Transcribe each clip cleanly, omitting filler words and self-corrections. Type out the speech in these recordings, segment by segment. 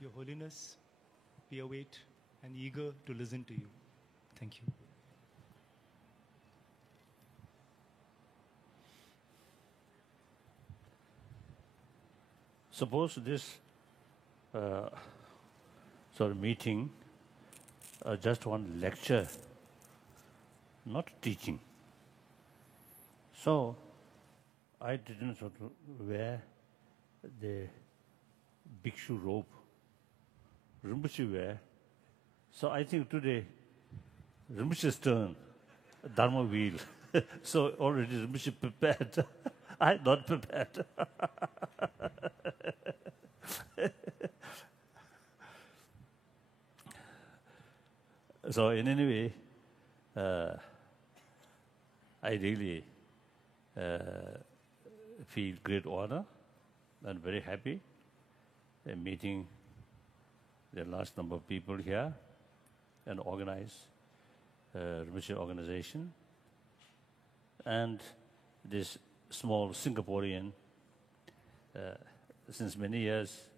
Your Holiness, we await and eager to listen to you. Thank you. Suppose this sort of meeting, just one lecture, not teaching. So I didn't sort of wear the bhikshu robe. Rinpoche wear. So I think today Rinpoche's turn, Dharma wheel. So already Rinpoche prepared. I'm not prepared. So in any way, I really feel great honor and very happy meeting the large number of people here and organize Rinpoche organization. And this small Singaporean, since many years,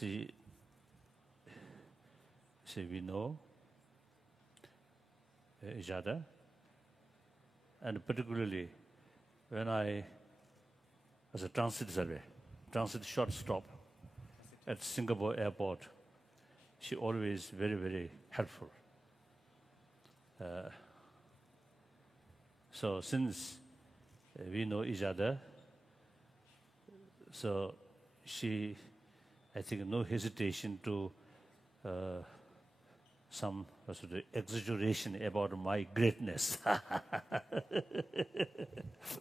we know each other. And particularly when I, as a transit short stop at Singapore airport, she always very, very helpful. So since we know each other, so she, I think, no hesitation to some sort of exaggeration about my greatness.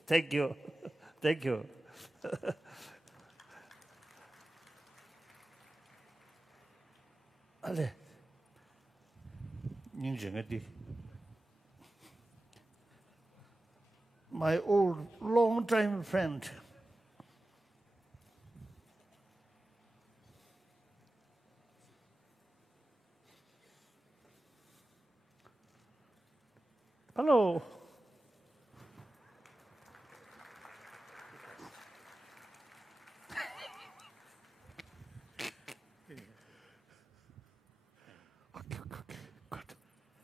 Thank you. Thank you. Ale, my old long-time friend, hello.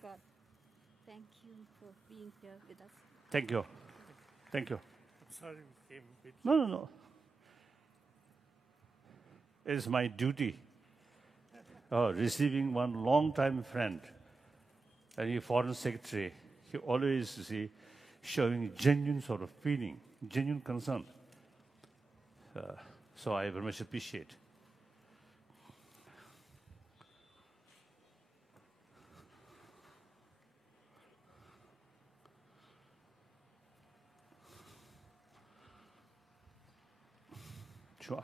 God, thank you for being here with us. Thank you. Thank you. Sorry, we came a bit. No. It is my duty receiving one long-time friend and a foreign secretary. He always showing genuine sort of feeling, genuine concern. So I very much appreciate. Sure.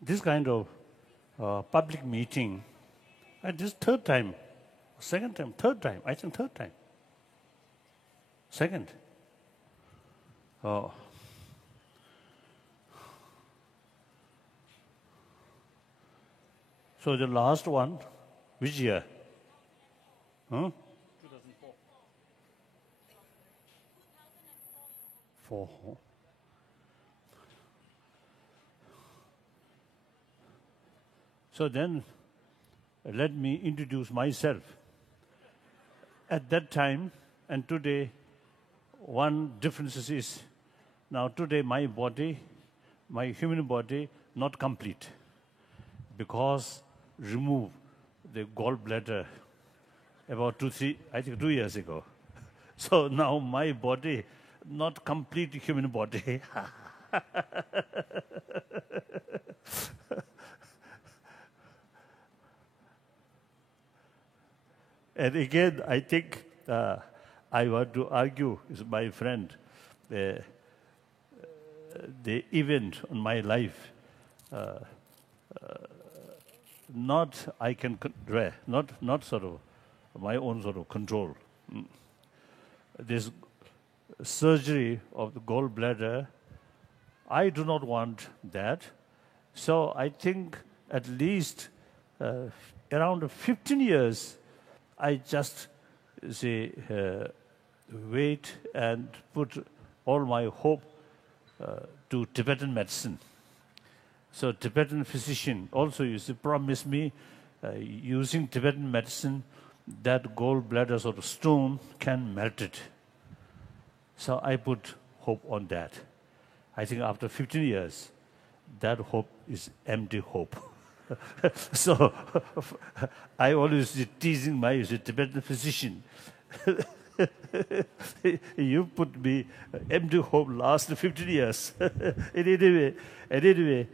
This kind of public meeting, this third time, second time, third time, I think third time. Second. Oh. So the last one, which year? Huh? 2004. 4. So then, let me introduce myself. At that time and today, one difference is, now today my body, my human body, not complete, because remove the gallbladder about 2 years ago. So now my body, not complete human body. And again, I think I want to argue with my friend, the event on my life not I can not sort of my own sort of control. This surgery of the gallbladder, I do not want that. So I think at least around 15 years, I just say wait and put all my hope to Tibetan medicine. So Tibetan physician also used to promise me using Tibetan medicine that gallbladder sort of stone can melt it. So I put hope on that. I think after 15 years, that hope is empty hope. So I always teasing my Tibetan physician. You put me empty hope last 15 years. anyway,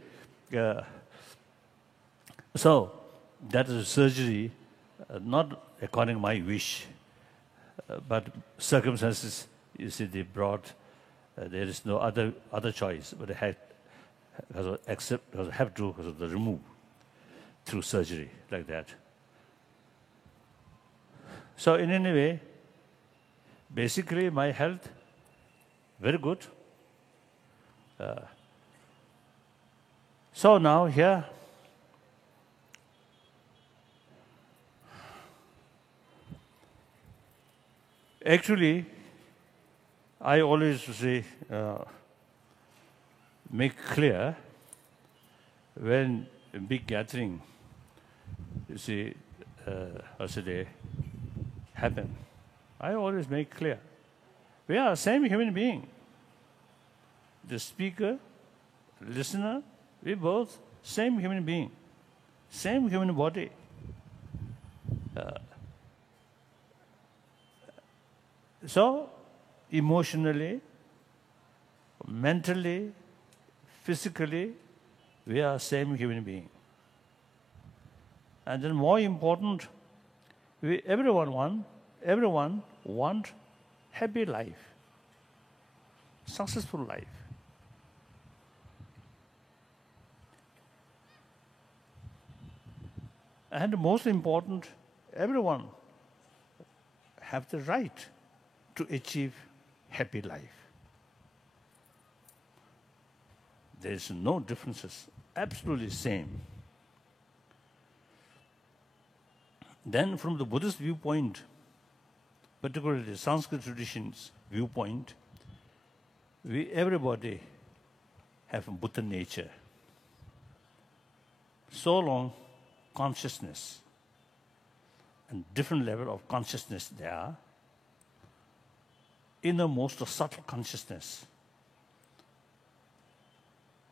so that is surgery, not according to my wish, but circumstances, you see, they brought, there is no other choice, but I have to remove through surgery like that. So in any way, basically my health, very good. So now here, actually, I always say, make clear when a big gathering, you see, happen. I always make clear, we are the same human being. The speaker, listener, we both same human being, same human body. So, emotionally, mentally, physically, we are same human being. And then more important, everyone want happy life, successful life. And most important, everyone have the right to achieve happy life. There is no differences, absolutely same. Then from the Buddhist viewpoint, particularly the Sanskrit tradition's viewpoint, everybody have Buddha nature. So long consciousness and different level of consciousness there, innermost or subtle consciousness.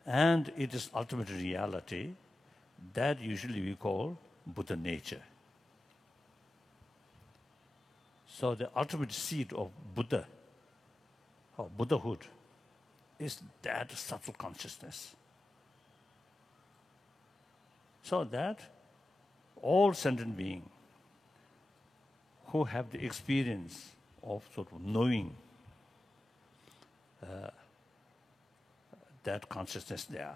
And it is ultimate reality that usually we call Buddha nature. So the ultimate seed of Buddha, or Buddhahood, is that subtle consciousness. So that all sentient beings who have the experience of sort of knowing that consciousness there.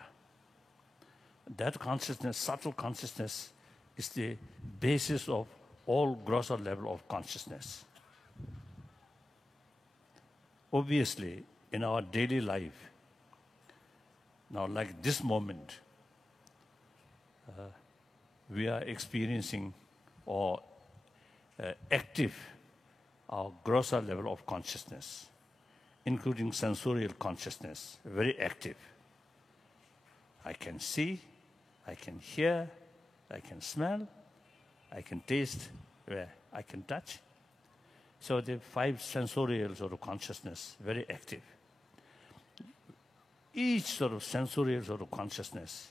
That consciousness, subtle consciousness, is the basis of all grosser level of consciousness. Obviously, in our daily life, now like this moment, we are experiencing or active our grosser level of consciousness, including sensorial consciousness, very active. I can see, I can hear, I can smell, I can taste, I can touch. So the five sensorial sort of consciousness, very active. Each sort of sensorial sort of consciousness,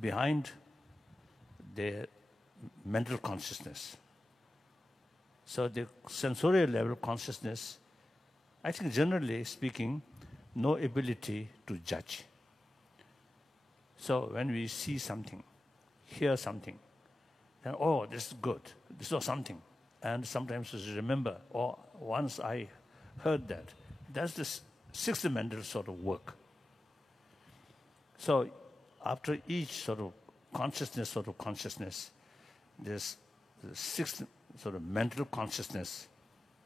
behind the mental consciousness. So the sensorial level of consciousness, I think generally speaking, no ability to judge. So when we see something, hear something, then, oh, this is good, this is something. And sometimes we remember, oh, once I heard that. That's the sixth mental sort of work. So after each sort of consciousness, this the sixth sort of mental consciousness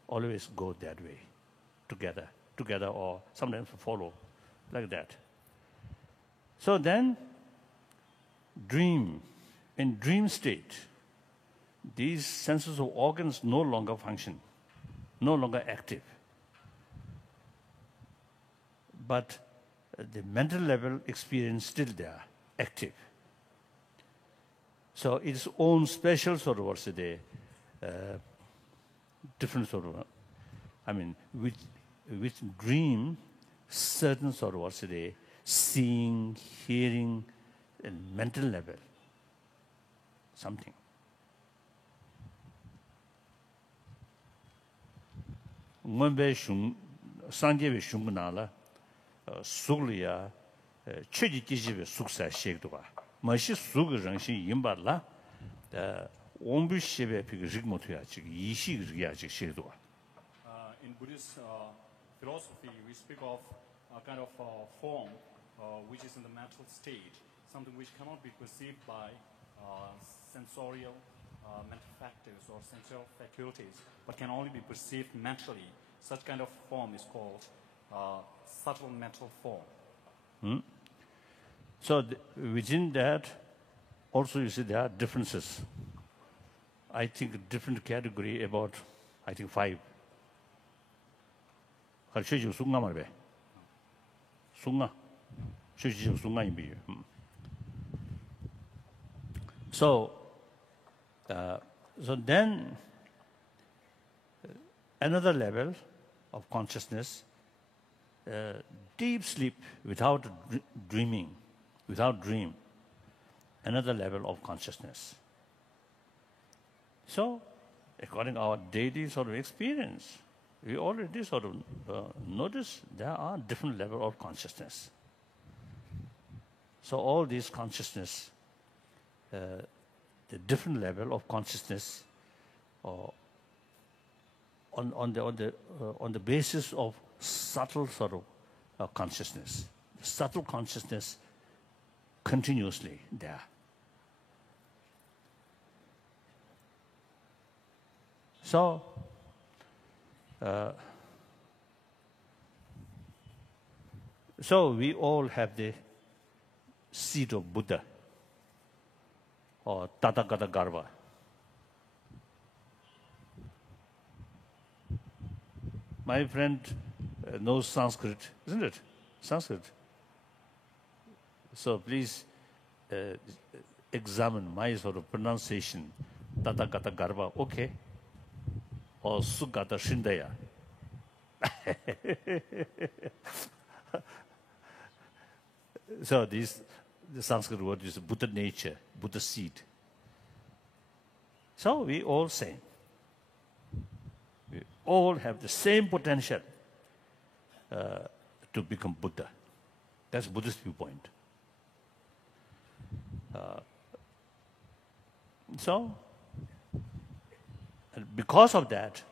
always go that way, together, or sometimes follow, like that. So then, in dream state, these senses of organs no longer function, no longer active. But the mental level experience still there, active. So its own special sort of what's the different sort of, with dream, certain sort of what's the seeing, hearing, and mental level, something. Ngombe shung, sanjebe shung nala, suglia, cheji kijibe suksa shekduwa. Mashi sug rangshin yimbarla, ombu shebe pig rigmotuya chik, yishi rigya chik shekduwa. In Buddhist philosophy, we speak of a kind of form which is in the mental state, something which cannot be perceived by sensorial mental factors or sensual faculties, but can only be perceived mentally. Such kind of form is called subtle mental form. So within that, also you see there are differences. I think different category about, 5. Sunga marbe. Sunga. Sunga imbi. So then another level of consciousness, deep sleep without dreaming, without dream, another level of consciousness. So, according to our daily sort of experience, we already sort of notice there are different levels of consciousness. So all these consciousness, the different level of consciousness, on the basis of subtle sort of consciousness, subtle consciousness continuously there. So we all have the seed of Buddha or Tathagata Garbha. My friend knows Sanskrit, isn't it? Sanskrit. So please examine my sort of pronunciation, Tathagata Garbha, okay? Or Sugata Shindaya. So the Sanskrit word is Buddha nature, Buddha seed. So we all same. We all have the same potential to become Buddha. That's Buddhist viewpoint. So, and because of that,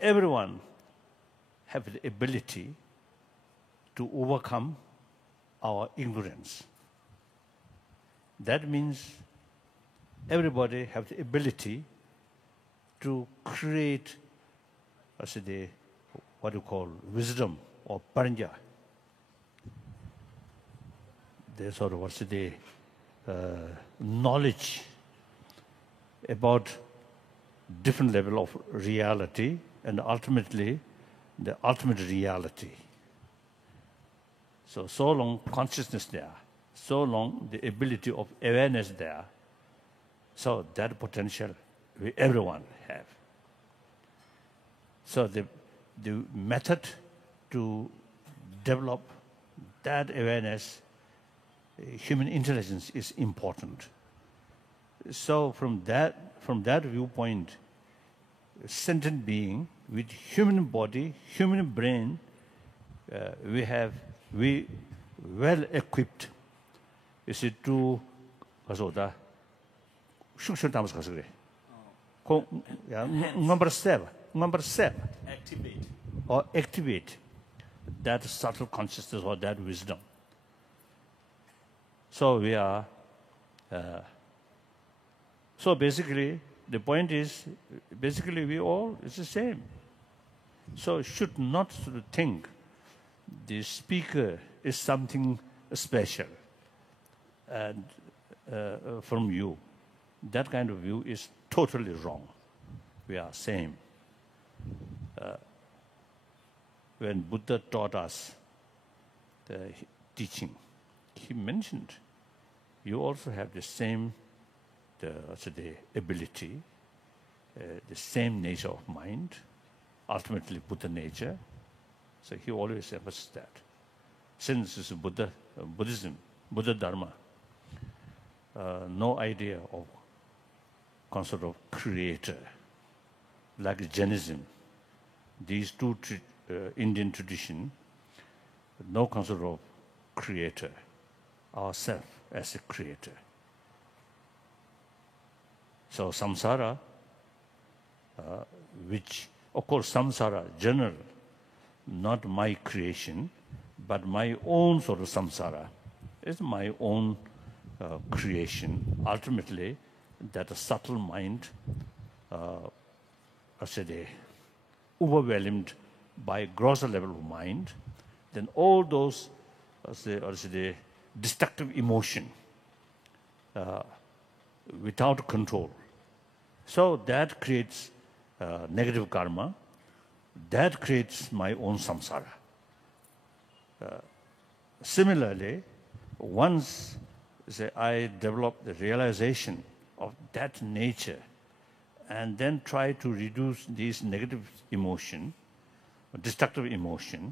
everyone have the ability to overcome our ignorance. That means everybody have the ability to create, what you call wisdom or paranja. The sort of knowledge about different level of reality and ultimately the ultimate reality. So long consciousness there, so long the ability of awareness there, so that potential everyone have. So the method to develop that awareness, human intelligence is important. So from that viewpoint, sentient being with human body, human brain, we well equipped. Is it to number seven. Activate that subtle consciousness or that wisdom. So we are, so basically, the point is, basically we all, it's the same. So should not sort of think the speaker is something special and from you. That kind of view is totally wrong. We are same. When Buddha taught us the teaching, he mentioned you also have the same the ability, the same nature of mind, ultimately Buddha nature. So he always emphasized that. Since it's Buddhism, Buddha Dharma, no idea of concept of creator, like Jainism. These two Indian tradition, no concept of creator, ourself as a creator. So samsara, which, of course, samsara, general, not my creation, but my own sort of samsara, is my own creation. Ultimately, that a subtle mind, overwhelmed by grosser level of mind, then all those, destructive emotion without control. So that creates negative karma. That creates my own samsara. Similarly, once I develop the realization of that nature and then try to reduce these negative emotion, destructive emotion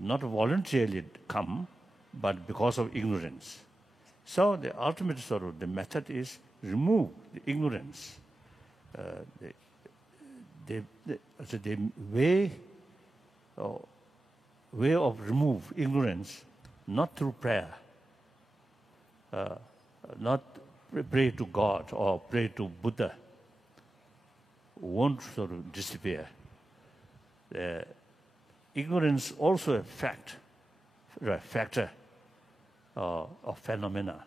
not voluntarily come, but because of ignorance. So the ultimate sort of the method is remove the ignorance. The way of remove ignorance, not through prayer, not pray to God or pray to Buddha, won't sort of disappear. Ignorance also a factor of phenomena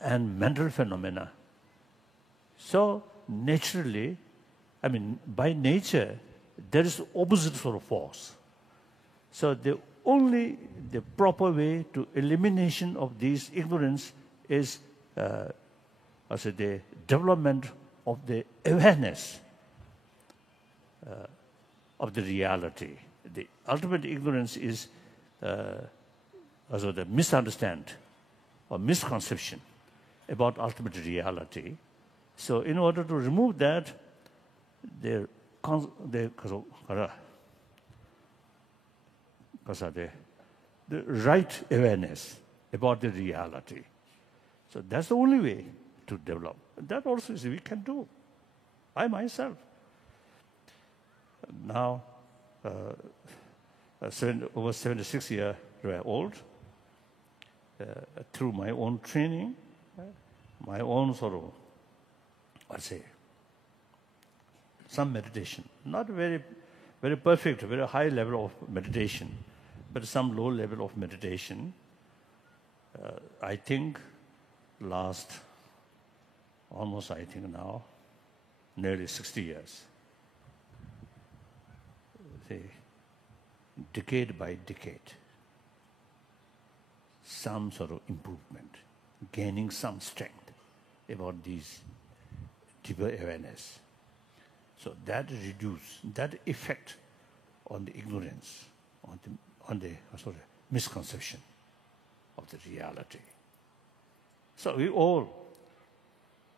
and mental phenomena. So naturally, by nature, there is opposite sort of force. So the proper way to elimination of these ignorance is the development of the awareness of the reality. The ultimate ignorance is the misunderstand or misconception about ultimate reality. So in order to remove that, the right awareness about the reality. So that's the only way to develop. That also is we can do. I myself. Now, over 76 years old, through my own training, my own sort of, some meditation, not very, very perfect, very high level of meditation, but some low level of meditation. I think last almost, now, nearly 60 years. Decade by decade, some sort of improvement, gaining some strength about these deeper awareness. So that reduce that effect on the ignorance, on the misconception of the reality. So we all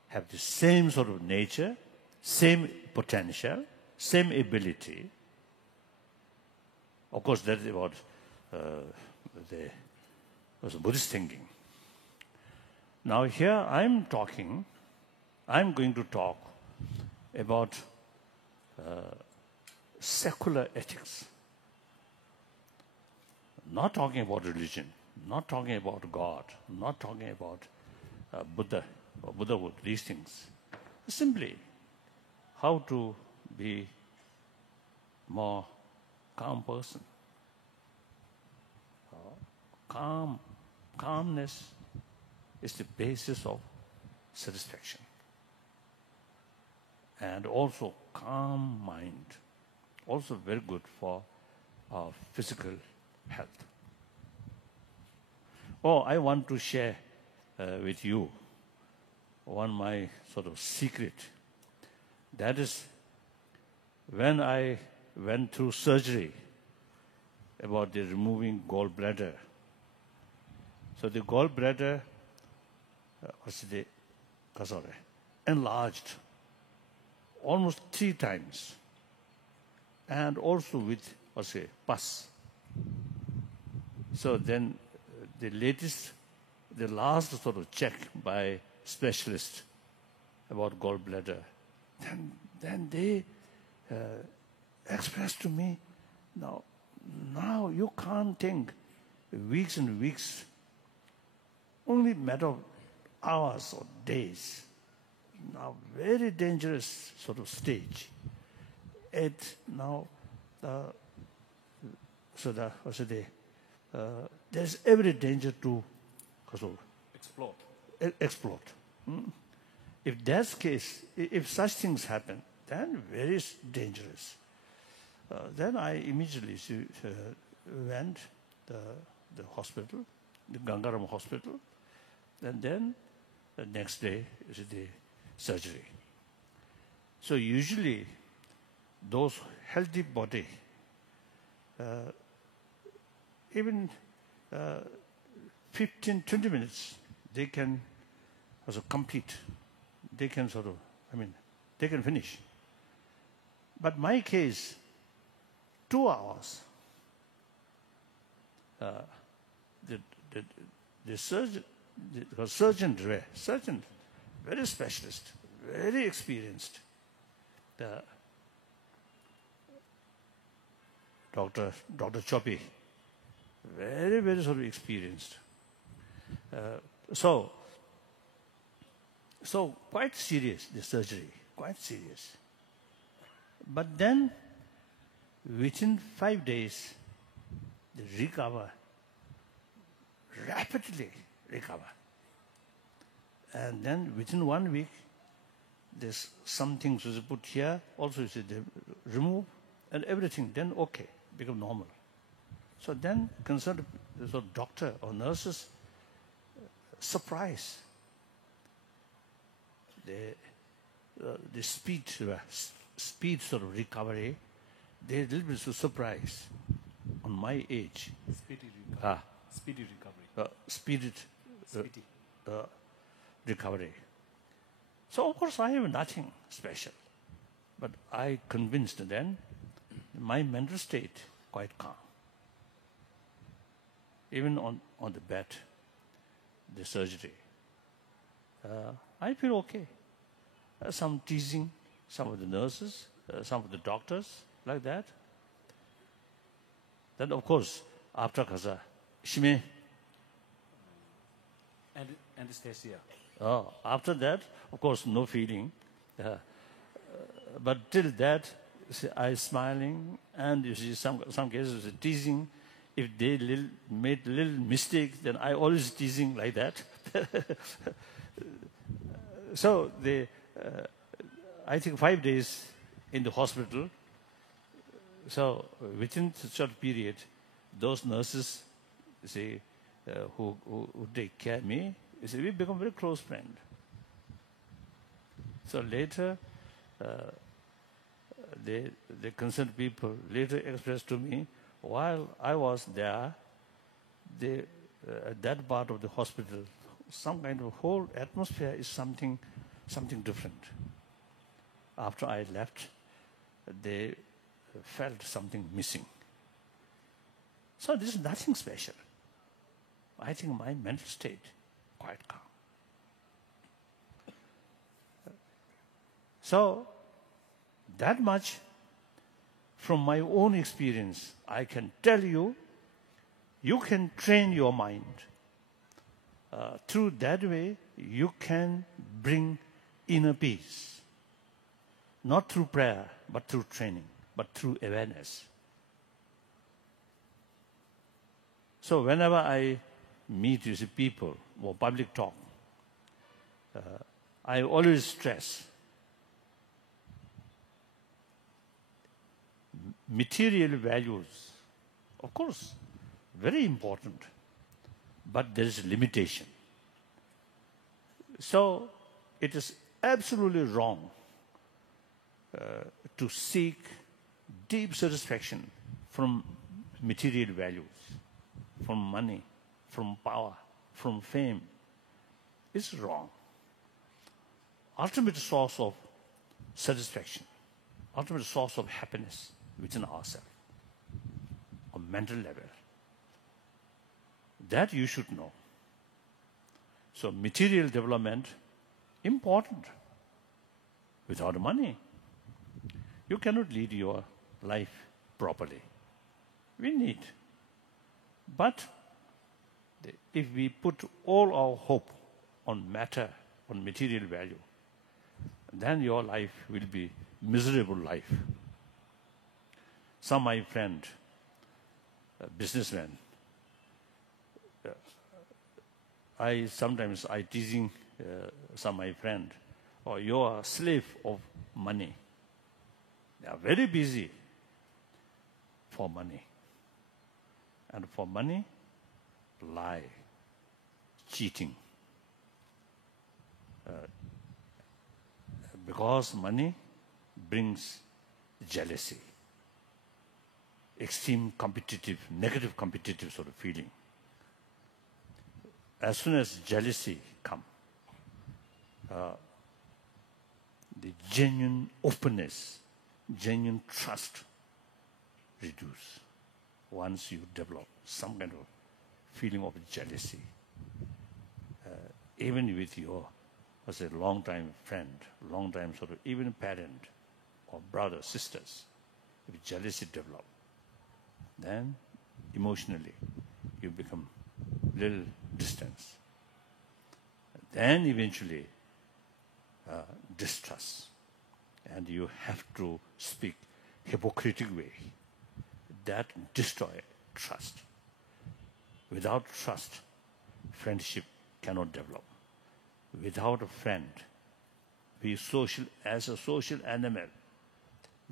have the same sort of nature, same potential, same ability. Of course, that is about the Buddhist thinking. Now here I'm going to talk about secular ethics. Not talking about religion, not talking about God, not talking about Buddha or Buddhahood, these things. Simply how to be more calm person, calmness is the basis of satisfaction. And also calm mind, also very good for our physical health. Oh, I want to share with you one my sort of secret. That is, when I went through surgery about the removing gallbladder. So the gallbladder was enlarged almost 3 times, and also with pus. So then the last sort of check by specialist about gallbladder, then they expressed to me, now you can't think weeks and weeks, only matter of hours or days. Now, very dangerous sort of stage. There's every danger to explode. If that's case, if such things happen, then very dangerous. Then I immediately went to the hospital, the Gangaram hospital, and then the next day is the surgery. So usually those healthy body, even 15, 20 minutes, they can also complete. They can they can finish. But my case, 2 hours. The surgeon, very specialist, very experienced. The Dr. Choppy, very, very sort of experienced. So quite serious, the surgery, quite serious. But then, within 5 days, they rapidly recover. And then within 1 week, there's some things was put here, also they remove, and everything, then okay, become normal. So then concerned doctor or nurses, surprise. The speed sort of recovery, they're a little bit surprised on my age. Speedy recovery. Speedy recovery. So of course I have nothing special, but I convinced then my mental state quite calm. Even on the bed, the surgery, I feel okay. Some teasing, some of the nurses, some of the doctors, like that. Then of course, after Kaza, Shime. Anesthesia. After that, of course, no feeling. But till that, I smiling, and you see some cases teasing. If they made little mistake, then I always teasing like that. So I think 5 days in the hospital. So within a short period, those nurses, who take care of me, we become very close friend. So later, the concerned people later expressed to me, while I was there, that part of the hospital, some kind of whole atmosphere is something different. After I left, they felt something missing. So this is nothing special. I think my mental state quite calm. So that much from my own experience, I can tell you, you can train your mind. Through that way, you can bring inner peace. Not through prayer, but through training, but through awareness. So whenever I meet with people or public talk, I always stress material values, of course, very important, but there is a limitation. So it is absolutely wrong to seek deep satisfaction from material values, from money, from power, from fame. It's wrong. Ultimate source of satisfaction, ultimate source of happiness within ourselves, on mental level. That you should know. So material development, important. Without money, you cannot lead your life properly. We need. But if we put all our hope on matter, on material value, then your life will be miserable life. Some my friend, businessman, sometimes I teasing some my friend, oh, you are a slave of money. They are very busy for money. And for money, lie, cheating. Because money brings jealousy, extreme competitive, negative competitive sort of feeling. As soon as jealousy comes, the genuine openness, genuine trust reduce once you develop some kind of feeling of jealousy. Even with your, as a long-time friend, long-time sort of even parent or brother, sisters, if jealousy develop, then emotionally you become little distance. Then eventually distrust, and you have to speak hypocritical way. That destroy trust. Without trust, friendship cannot develop. Without a friend, we social as a social animal,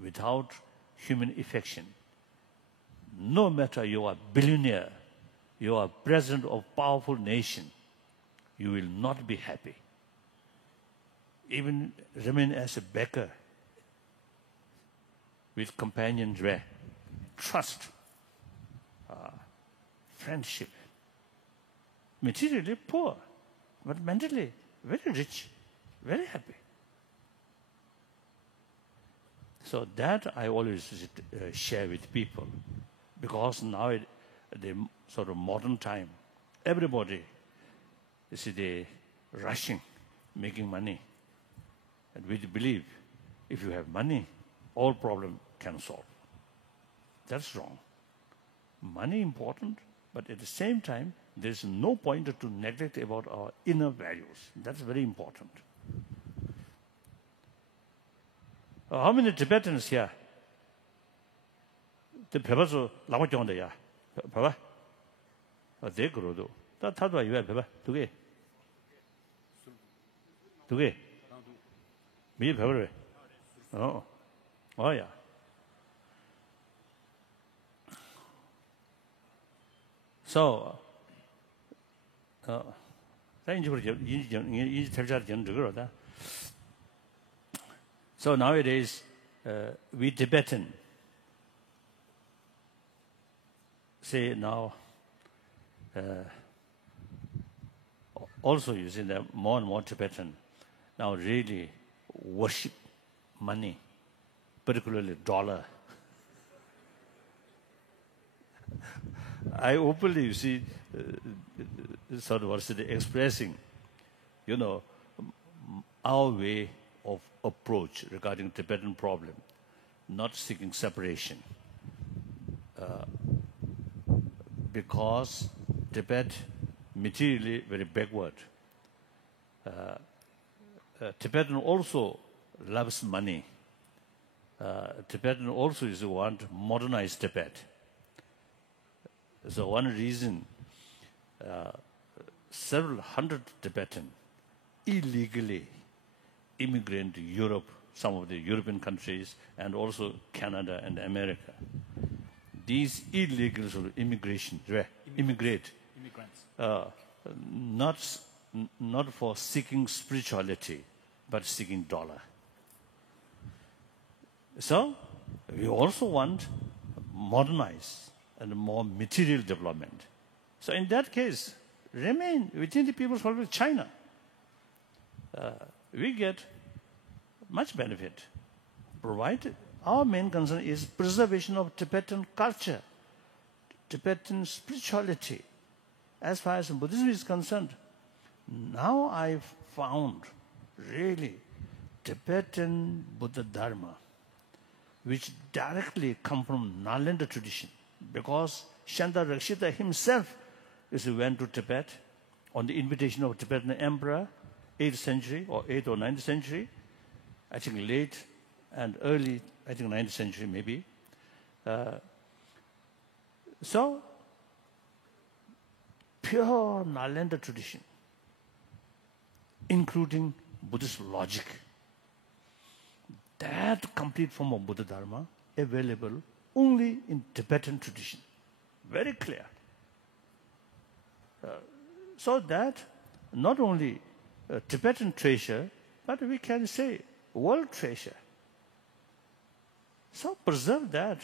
without human affection, no matter you are billionaire, you are president of powerful nation, you will not be happy. Even remain as a beggar with companions where trust, friendship, materially poor, but mentally very rich, very happy. So that I always share with people, because now the sort of modern time, everybody, you see, they rushing, making money. And we believe if you have money, all problem can solve. That's wrong. Money important, but at the same time, there's no point to neglect about our inner values. That's very important. How many Tibetans here? The people Lama Jonda ya, Papa. They grow though. That how you have Papa? Today. Today. Me Papa. Oh. Oh yeah. So so nowadays, we Tibetan say now, also you see that more and more Tibetan now really worship money, particularly dollar. I openly, you see, sort of expressing, you know, our way of approach regarding Tibetan problem, not seeking separation. Because Tibet materially very backward. Tibetan also loves money. Tibetan also is want modernized Tibet. So one reason, several hundred Tibetan illegally immigrant to Europe, some of the European countries, and also Canada and America. These illegal sort of immigrants, not for seeking spirituality, but seeking dollar. So we also want modernize and more material development. So in that case, remain within the People's Republic of China. We get much benefit, provided our main concern is preservation of Tibetan culture, Tibetan spirituality. As far as Buddhism is concerned, now I've found really Tibetan Buddha Dharma, which directly come from Nalanda tradition, because Shanta Rakshita himself went to Tibet on the invitation of Tibetan emperor, 8th century or 8th or 9th century, I think late and early, I think 9th century maybe. So, pure Nalanda tradition, including Buddhist logic. That complete form of Buddha Dharma available only in Tibetan tradition. Very clear. So that not only Tibetan treasure, but we can say world treasure. So preserve that,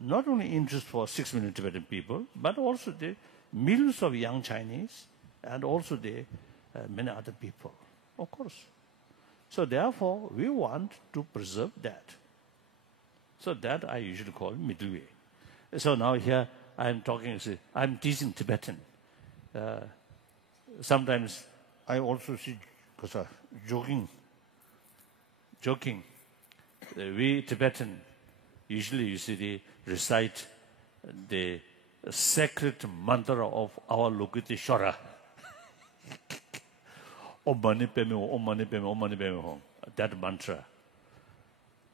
not only interest for 6 million Tibetan people, but also the millions of young Chinese and also the many other people, of course. So therefore, we want to preserve that. So that I usually call middle way. So now here I'm talking, I'm teaching Tibetan. Sometimes I also see, because joking. We Tibetan, usually you see they recite the sacred mantra of our Lokiti Shora. Om Mani Padme Hum, Om Mani Padme Hum, Om Mani Padme Hum. That mantra.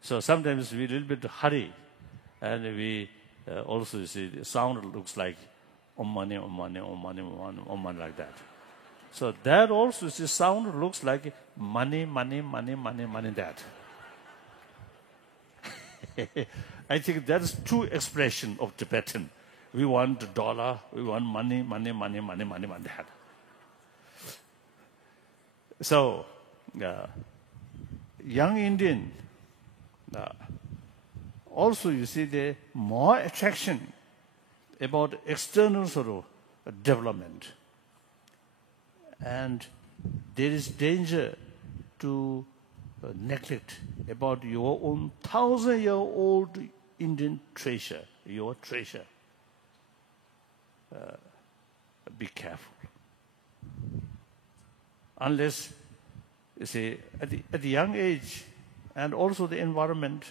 So sometimes we a little bit hurry, and we also see the sound looks like Om Mani, Om Mani, Om Mani, Om Mani, like that. So that also the sound looks like money, money, money, money, money, that. I think that's true expression of Tibetan. We want dollar, we want money, money, money, money, money, money, that. So, young Indian, also you see the more attraction about external sort of development. And there is danger to neglect about your own 1,000-year-old Indian treasure, your treasure. Be careful. Unless, you see, at the young age, and also the environment,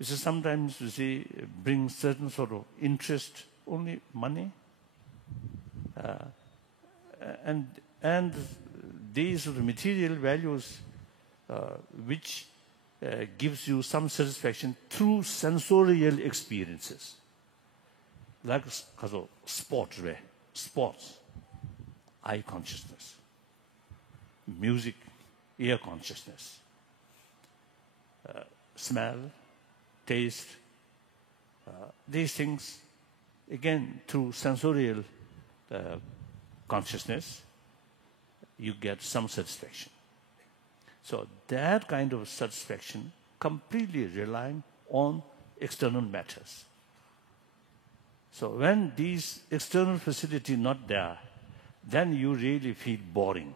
you see, sometimes, you see, brings certain sort of interest, only money. And these sort of material values, which gives you some satisfaction through sensorial experiences. Like sports, eye consciousness. Music, ear consciousness, smell, taste, these things, again, through sensorial consciousness, you get some satisfaction. So that kind of satisfaction completely relying on external matters. So when these external facilities not there, then you really feel boring.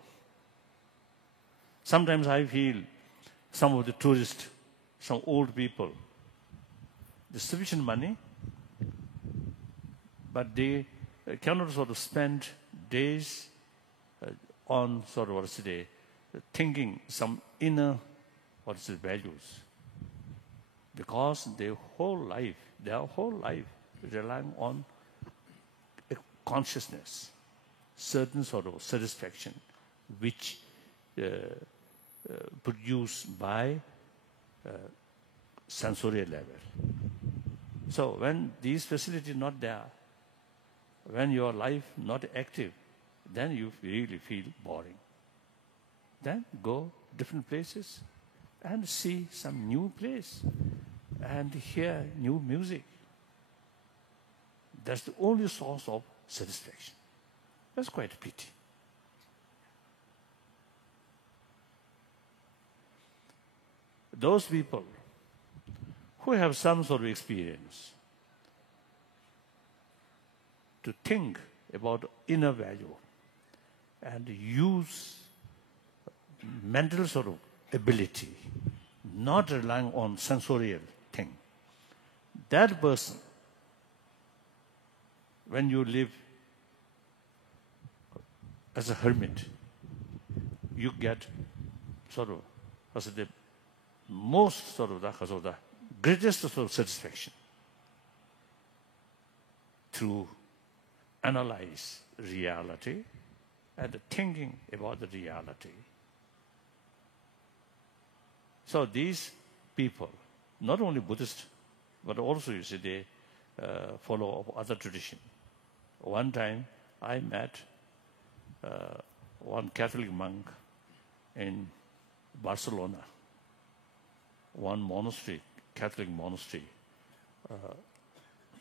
Sometimes I feel some of the tourists, some old people, there's sufficient money, but they cannot sort of spend days on sort of, thinking some inner, values. Because their whole life relying on a consciousness, certain sort of satisfaction, which produced by sensorial level. So when these facilities not there, when your life not active, then you really feel boring. Then go different places and see some new place and hear new music. That's the only source of satisfaction. That's quite a pity. Those people who have some sort of experience to think about inner value and use mental sort of ability, not relying on sensorial thing. That person, when you live as a hermit, you get sort of, what's the most sort of the greatest sort of satisfaction to analyze reality and thinking about the reality. So these people, not only Buddhist, but also you see they follow of other tradition. One time I met one Catholic monk in Barcelona, one monastery, Catholic monastery,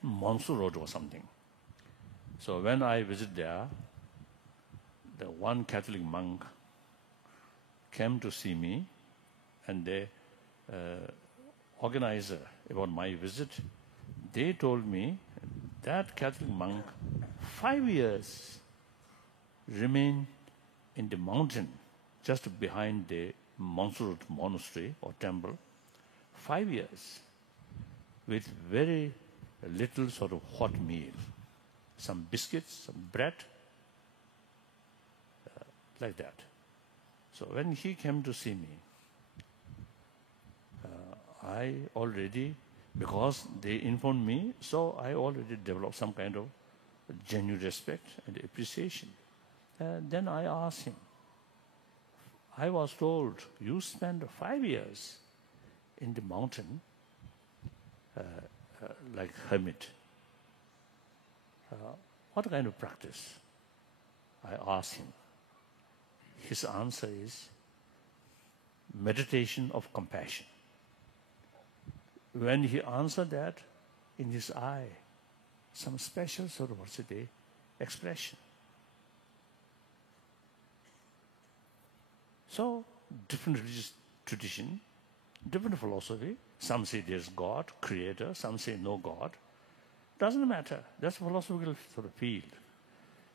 Montserrat or something. So when I visit there, the one Catholic monk came to see me, and the organizer about my visit, they told me that Catholic monk 5 years remained in the mountain just behind the Montserrat monastery or temple, 5 years with very little sort of hot meal, some biscuits, some bread, like that. So when he came to see me, I already, because they informed me, so I already developed some kind of genuine respect and appreciation. Then I asked him, I was told you spent 5 years in the mountain like hermit. What kind of practice? I asked him. His answer is meditation of compassion. When he answered that, in his eye, some special sort of expression. So, different religious tradition, different philosophy. Some say there's God, creator. Some say no God. Doesn't matter. That's a philosophical sort of field.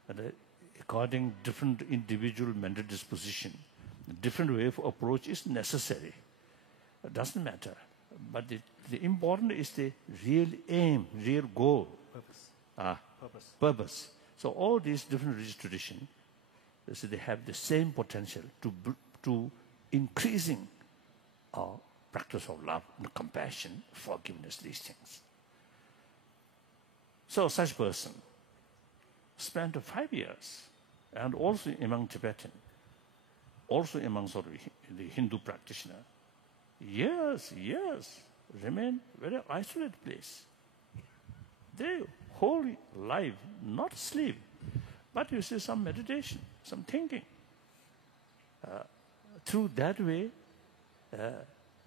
And according different individual mental disposition, different way of approach is necessary. It doesn't matter. But the important is the real aim, real goal. Purpose. So all these different religious traditions, so they have the same potential to increasing our practice of love, compassion, forgiveness, these things. So such person spent 5 years, and also among Tibetan, also among sort of the Hindu practitioner, years, remain very isolated place. Their whole life, not sleep, but you see some meditation, some thinking. Through that way,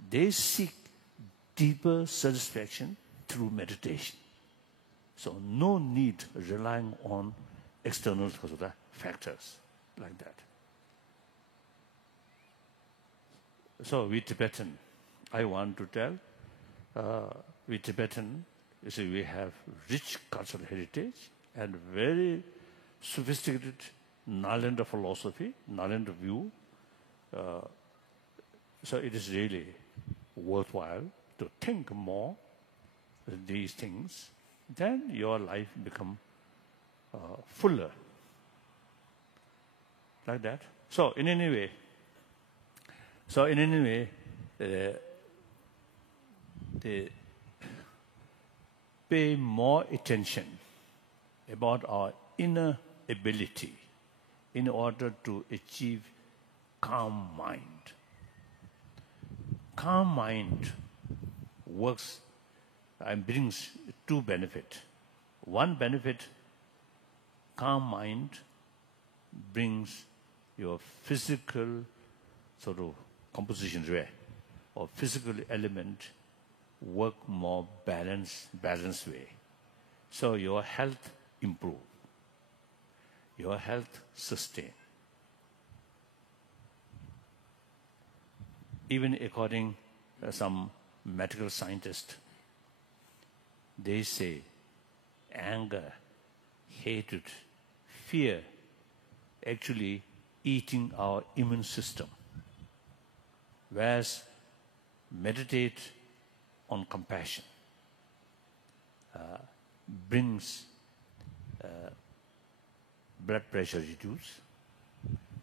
they seek deeper satisfaction through meditation. So no need relying on external factors like that. So we Tibetan, I want to tell, we Tibetan, you see, we have rich cultural heritage and very sophisticated Nalanda philosophy, Nalanda view. So it is really worthwhile to think more these things. Then your life become fuller. Like that. So in any way, they pay more attention about our inner ability in order to achieve calm mind. Calm mind works and brings two benefits. One benefit calm mind brings your physical sort of composition or physical element work more balanced way. So your health improve, your health sustain. Even according to some medical scientists, they say anger, hatred, fear actually eating our immune system. Whereas meditate on compassion brings blood pressure reduce,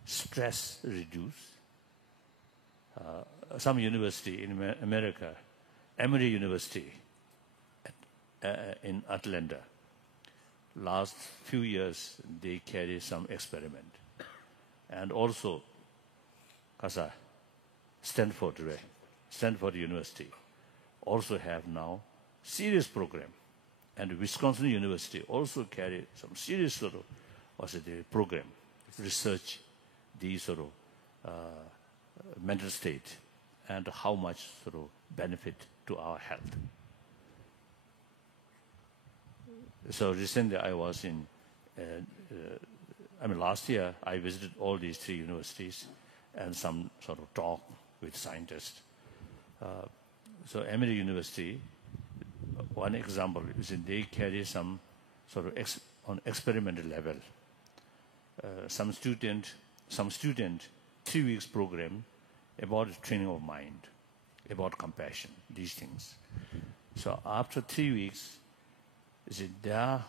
stress reduce. Some university in America, Emory University in Atlanta, last few years they carry some experiment. And also, Kasa, Stanford University also have now serious program. And Wisconsin University also carry some serious sort of program, research these sort of mental state and how much sort of benefit to our health. So recently I was in, last year I visited all these 3 universities and some sort of talk with scientists. So Emory University, one example is that they carry some sort of on experimental level. Some student 3 weeks program about training of mind, about compassion, these things. So after 3 weeks, is it their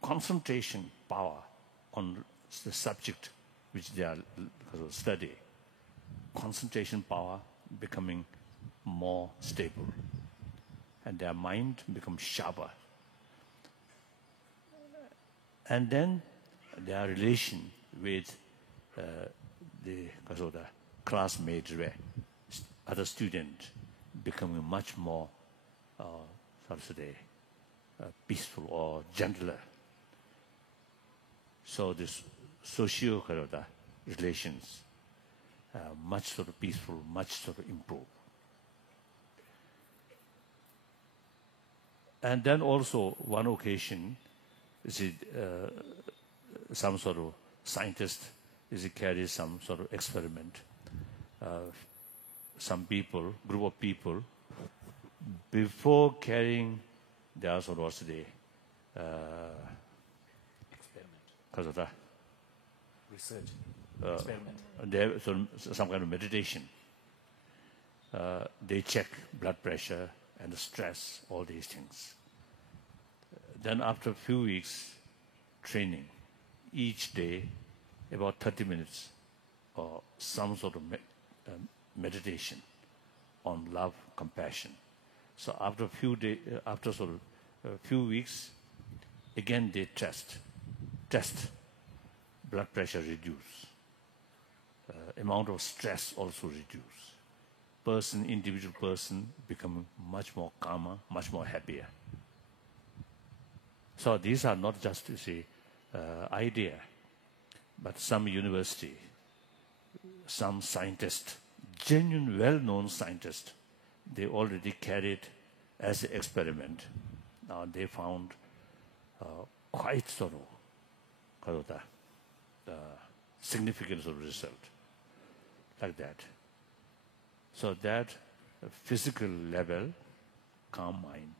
concentration power on the subject which they are studying, concentration power becoming more stable, and their mind becomes sharper. And then their relation with the classmates, other students, becoming much more, peaceful or gentler. So this socio relations much sort of peaceful, much sort of improve. And then also one occasion, is it some sort of scientist is it carries some sort of experiment. Some people, group of people, before carrying their sort of experiment, Research, experiment. they have some kind of meditation. They check blood pressure and the stress, all these things. Then after a few weeks training, each day about 30 minutes or some sort of meditation on love, compassion. So after a few weeks, again they test blood pressure reduce, amount of stress also reduce. Individual person becoming much more calmer, much more happier. So these are not just to say idea, but some university, some scientist, genuine, well-known scientist, they already carried as an experiment. Now they found quite sort of significant sort of result like that. So that physical level, calm mind,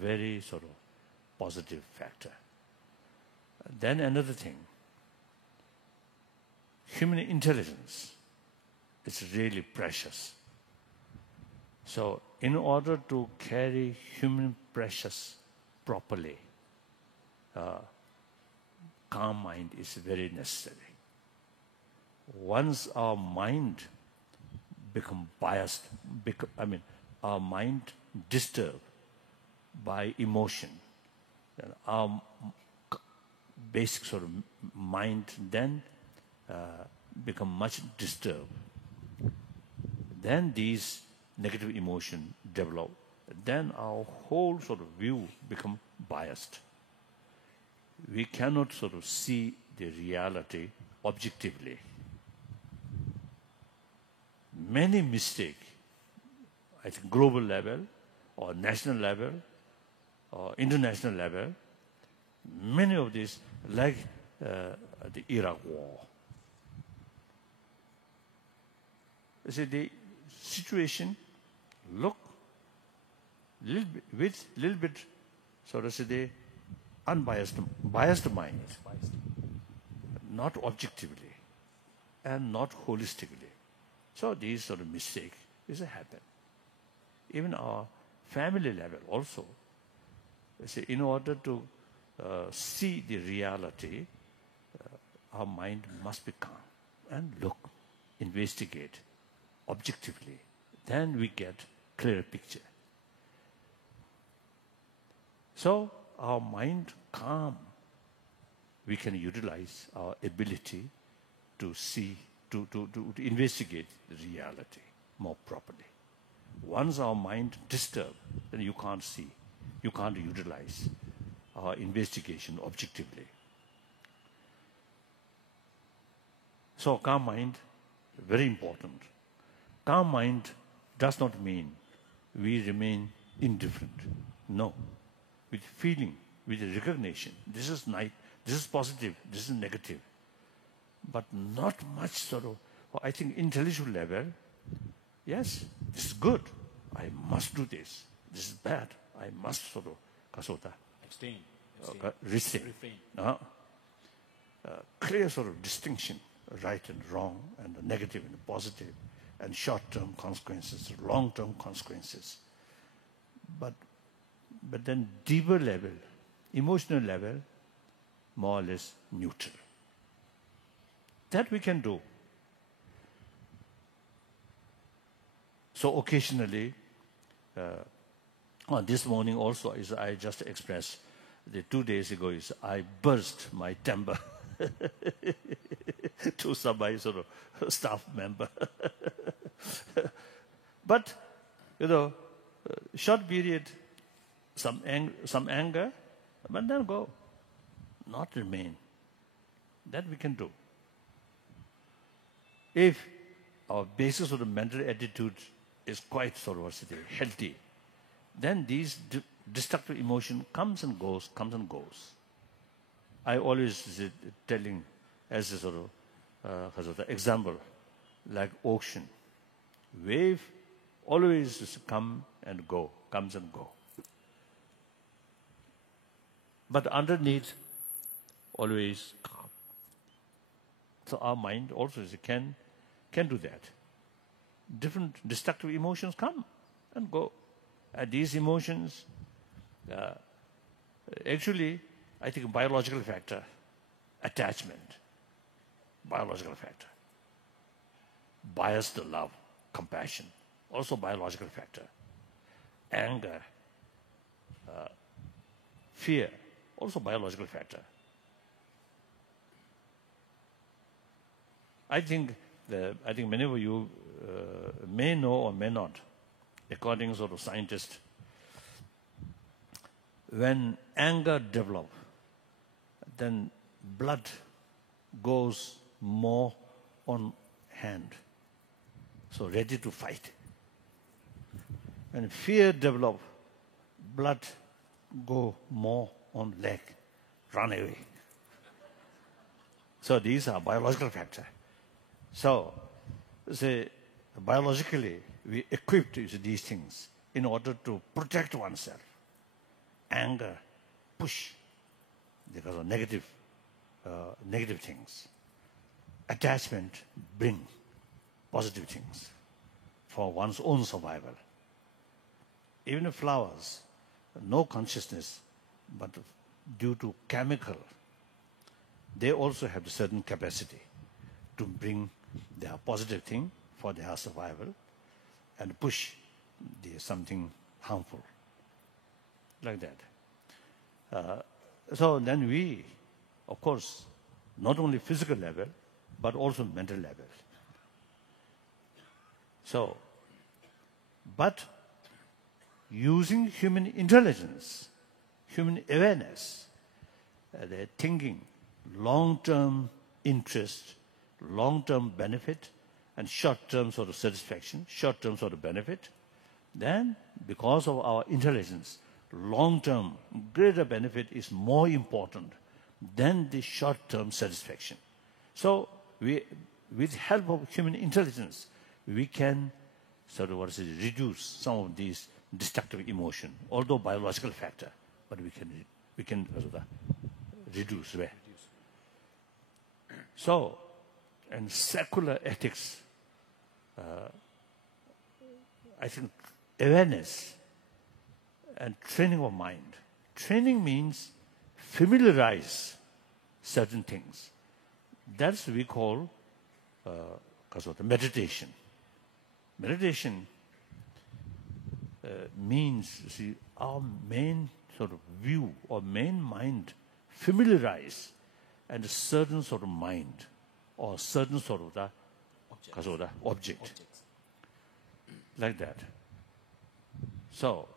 very sort of positive factor. Then another thing, human intelligence is really precious. So in order to carry human precious properly, calm mind is very necessary. Once our mind become biased, our mind disturbed by emotion, then our basic sort of mind then become much disturbed. Then these negative emotion develop. Then our whole sort of view become biased. we cannot sort of see the reality objectively. Many mistakes, at global level, or national level, or international level, many of these, like the Iraq War. You see, the situation look little bit, so to say, the biased mind, not objectively and not holistically. So these sort of mistakes is happen. Even our family level also. You see, in order to see the reality, our mind must be calm and look, investigate objectively. Then we get clear picture. So our mind calm, we can utilize our ability to see, to investigate the reality more properly. Once our mind disturbed, then you can't see, you can't utilize our investigation objectively. So calm mind, very important. Calm mind does not mean we remain indifferent. No. With feeling, with recognition, this is nice, this is positive, this is negative. But not much sort of, I think intellectual level, yes, this is good. I must do this. This is bad. I must sort of, kasota. Abstain. Refrain. Clear sort of distinction, right and wrong, and the negative and the positive, and short-term consequences, long-term consequences. But then deeper level, emotional level, more or less neutral. That we can do. So occasionally, this morning also, is I just expressed, the 2 days ago is I burst my temper to some my sort of staff member. But, short period, some anger, but then go, not remain. That we can do. If our basis of the mental attitude is quite sort of healthy, then these destructive emotion comes and goes. I always telling as a sort of example, like ocean. Wave always comes and go. But underneath, always calm. So our mind also can do that. Different destructive emotions come and go. And these emotions, actually, I think biological factor, attachment, biological factor. Biased love, compassion, also biological factor. Anger, fear, also biological factor. I think many of you may know or may not, according to sort of scientists, when anger develops, then blood goes more on hand, so ready to fight. When fear develops, blood go more on leg, run away. So these are biological factors. So, biologically, we equipped with these things in order to protect oneself. Anger, push, because of negative things. Attachment, bring positive things for one's own survival. Even flowers, no consciousness, but due to chemical, they also have a certain capacity to bring their positive thing for their survival and push something harmful, like that. So then we, of course, not only physical level, but also mental level. So, but using human intelligence, human awareness, they're thinking long-term interest, long-term benefit, and short-term sort of satisfaction, short-term sort of benefit, then because of our intelligence, long-term greater benefit is more important than the short-term satisfaction. So with help of human intelligence, we can sort of reduce some of these destructive emotion, although biological factor, but we can reduce. Right? So, and secular ethics, I think awareness and training of mind. Training means familiarize certain things. That's we call meditation. Meditation means, you see, our main sort of view or main mind familiarize and a certain sort of mind or certain sort of the object. Like that. So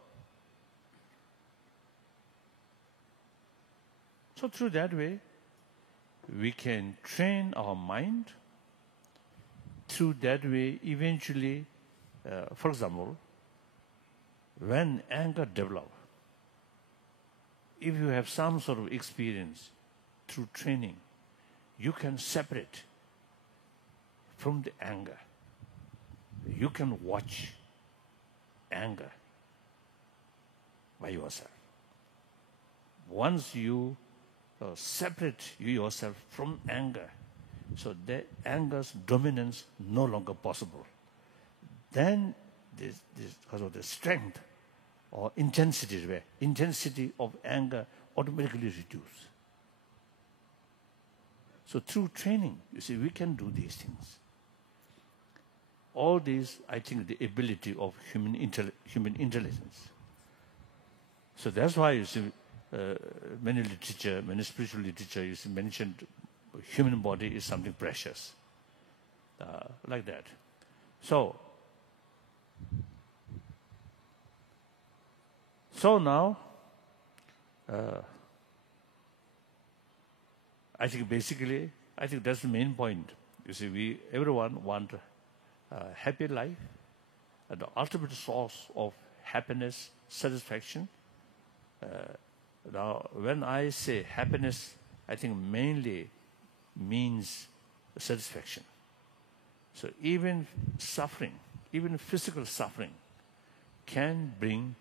through that way, we can train our mind. Through that way, eventually, for example, when anger develops, if you have some sort of experience through training, you can separate from the anger. You can watch anger by yourself. Once you separate yourself from anger, so the anger's dominance no longer possible. Then this because of the strength or intensity of anger automatically reduce. So through training, you see, we can do these things. All these, I think, the ability of human intelligence. So that's why you see many literature, many spiritual literature, you see, mentioned human body is something precious, like that. So now, I think basically, I think that's the main point. You see, everyone want a happy life, and the ultimate source of happiness, satisfaction. Now, when I say happiness, I think mainly means satisfaction. So even suffering, even physical suffering, can bring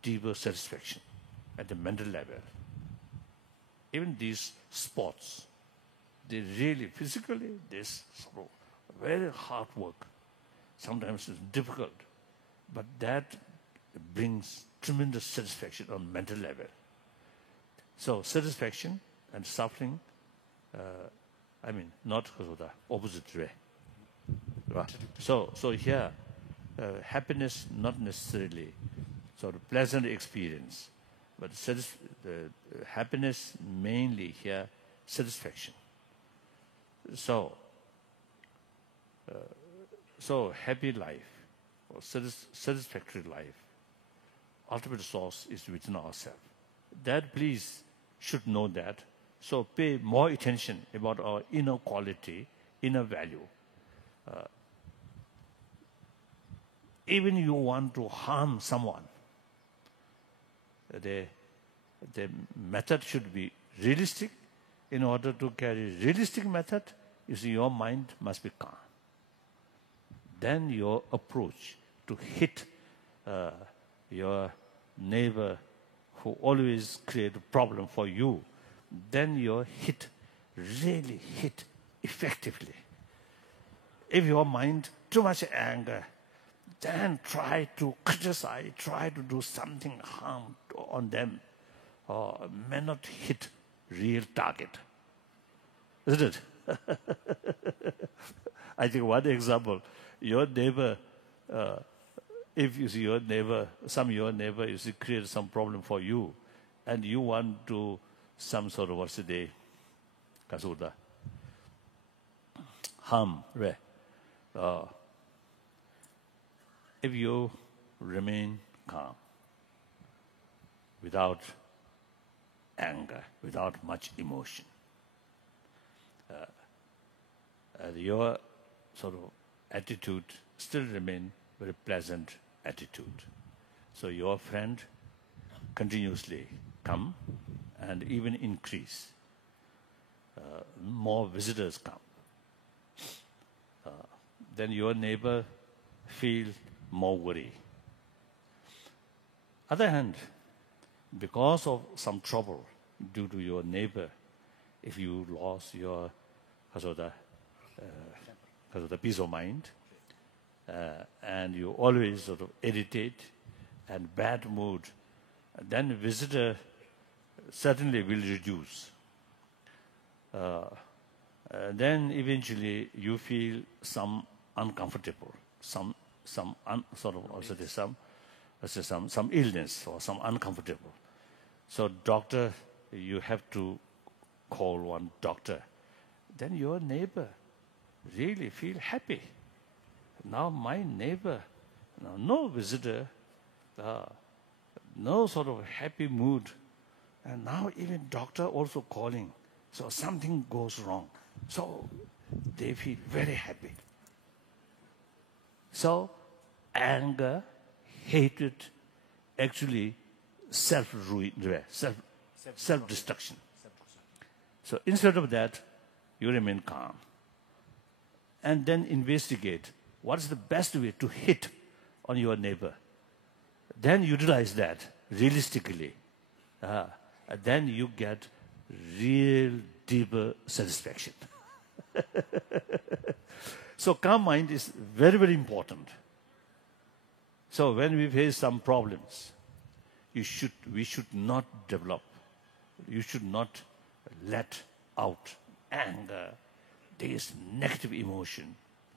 deeper satisfaction at the mental level. Even these sports, they really, physically, this sort of very hard work. Sometimes it's difficult, but that brings tremendous satisfaction on mental level. So satisfaction and suffering, not the opposite way. Right? So here, happiness not necessarily sort of pleasant experience, but happiness mainly here, satisfaction. So happy life or satisfactory life, ultimate source is within ourselves. That please should know that. So pay more attention about our inner quality, inner value. Even you want to harm someone, the method should be realistic. In order to carry realistic method, you see, your mind must be calm. Then your approach to hit your neighbor who always create a problem for you, then your hit really hit effectively. If your mind too much anger, then try to criticize, try to do something harm on them, or may not hit real target. Isn't it? I think one example, your neighbor, if you see your neighbor, you see, create some problem for you, and you want to some sort of, harm, right? If you remain calm, without anger, without much emotion. Your sort of attitude still remain very pleasant attitude. So your friend continuously come and even increase. More visitors come. Then your neighbor feel more worry. Other hand, because of some trouble due to your neighbor, if you lost your because of the peace of mind, and you always sort of irritate and bad mood, then visitor certainly will reduce. Then eventually you feel some uncomfortable, some illness or some uncomfortable. So doctor, you have to call one doctor. Then your neighbor really feel happy. Now my neighbor, no visitor, no sort of happy mood. And now even doctor also calling. So something goes wrong. So they feel very happy. So anger, hatred, actually self-ruin, self-destruction. So instead of that, you remain calm. And then investigate what is the best way to hit on your neighbor. Then utilize that realistically. Then you get real deeper satisfaction. So calm mind is very, very important. So when we face some problems, we should not develop, you should not let out anger, this negative emotion.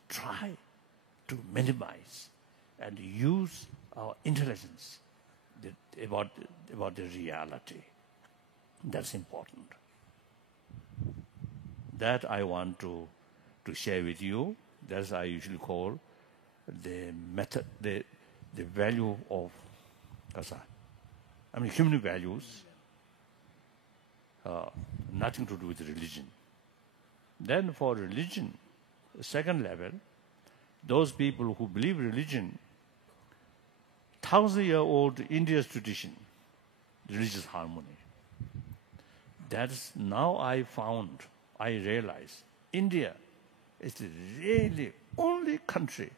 Try to minimize and use our intelligence about the reality. That's important. That I want to share with you. That's I usually call the method, the value of human values. Nothing to do with religion. Then for religion, second level, those people who believe religion, 1,000-year-old India's tradition, religious harmony. That's now I realize, India is the really only country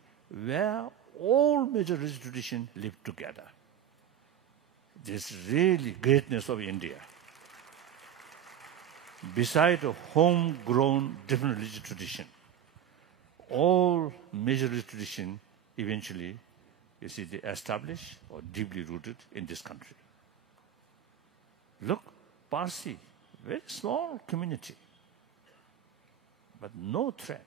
where all major religious traditions live together. This really greatness of India. Beside a homegrown different religious tradition, all major religious traditions eventually, you see, they establish or deeply rooted in this country. Look, Parsi, very small community, but no threat.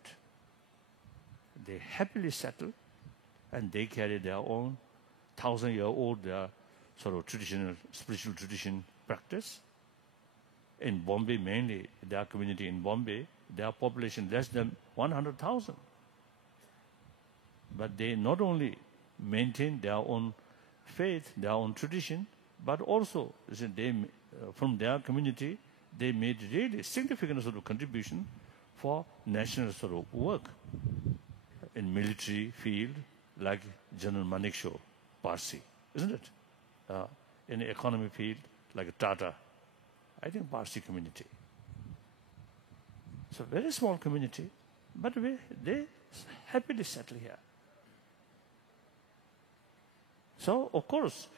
They happily settle, and they carry their own 1,000-year-old sort of traditional, spiritual tradition practice. In Bombay, mainly, their community in Bombay, their population less than 100,000. But they not only maintain their own faith, their own tradition, but also from their community, they made really significant sort of contribution for national sort of work. In military field, like General Manekshaw, Parsi, isn't it? In the economy field, like Tata, I think Parsi community. So very small community, but they happily settle here. So, of course,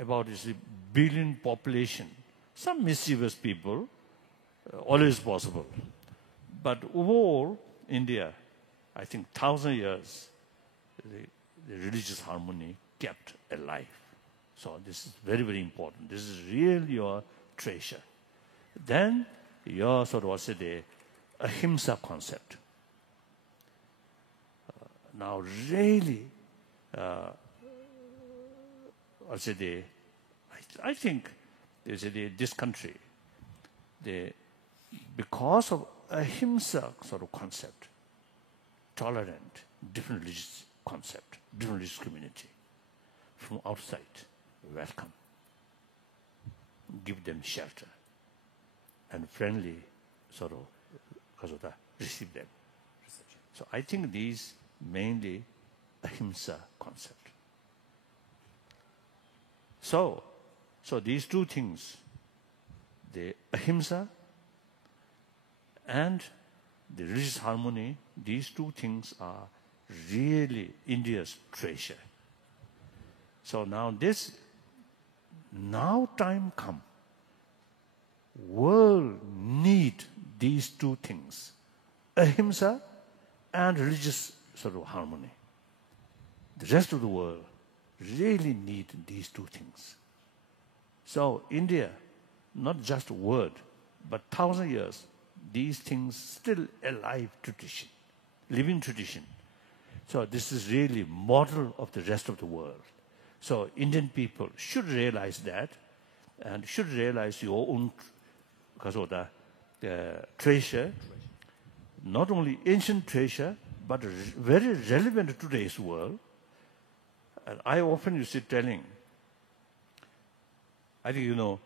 about this billion population, some mischievous people, always possible. But overall, India, I think 1,000 years, the religious harmony kept alive. So this is very, very important. This is really your treasure. Then your sort of the ahimsa concept. Now really, I think this country, because of ahimsa sort of concept, tolerant, different religious concept, different religious community, from outside, welcome. give them shelter, and friendly sort of receive them. So I think these mainly ahimsa concept. So these two things, the ahimsa and the religious harmony, these two things are really India's treasure. So now time come. World need these two things, ahimsa and religious sort of harmony. The rest of the world really need these two things. So India, not just a word, but 1,000 years, these things still alive tradition, living tradition. So this is really model of the rest of the world. So Indian people should realize that, and should realize your own treasure, not only ancient treasure, but very relevant to today's world. And I often used to telling, I think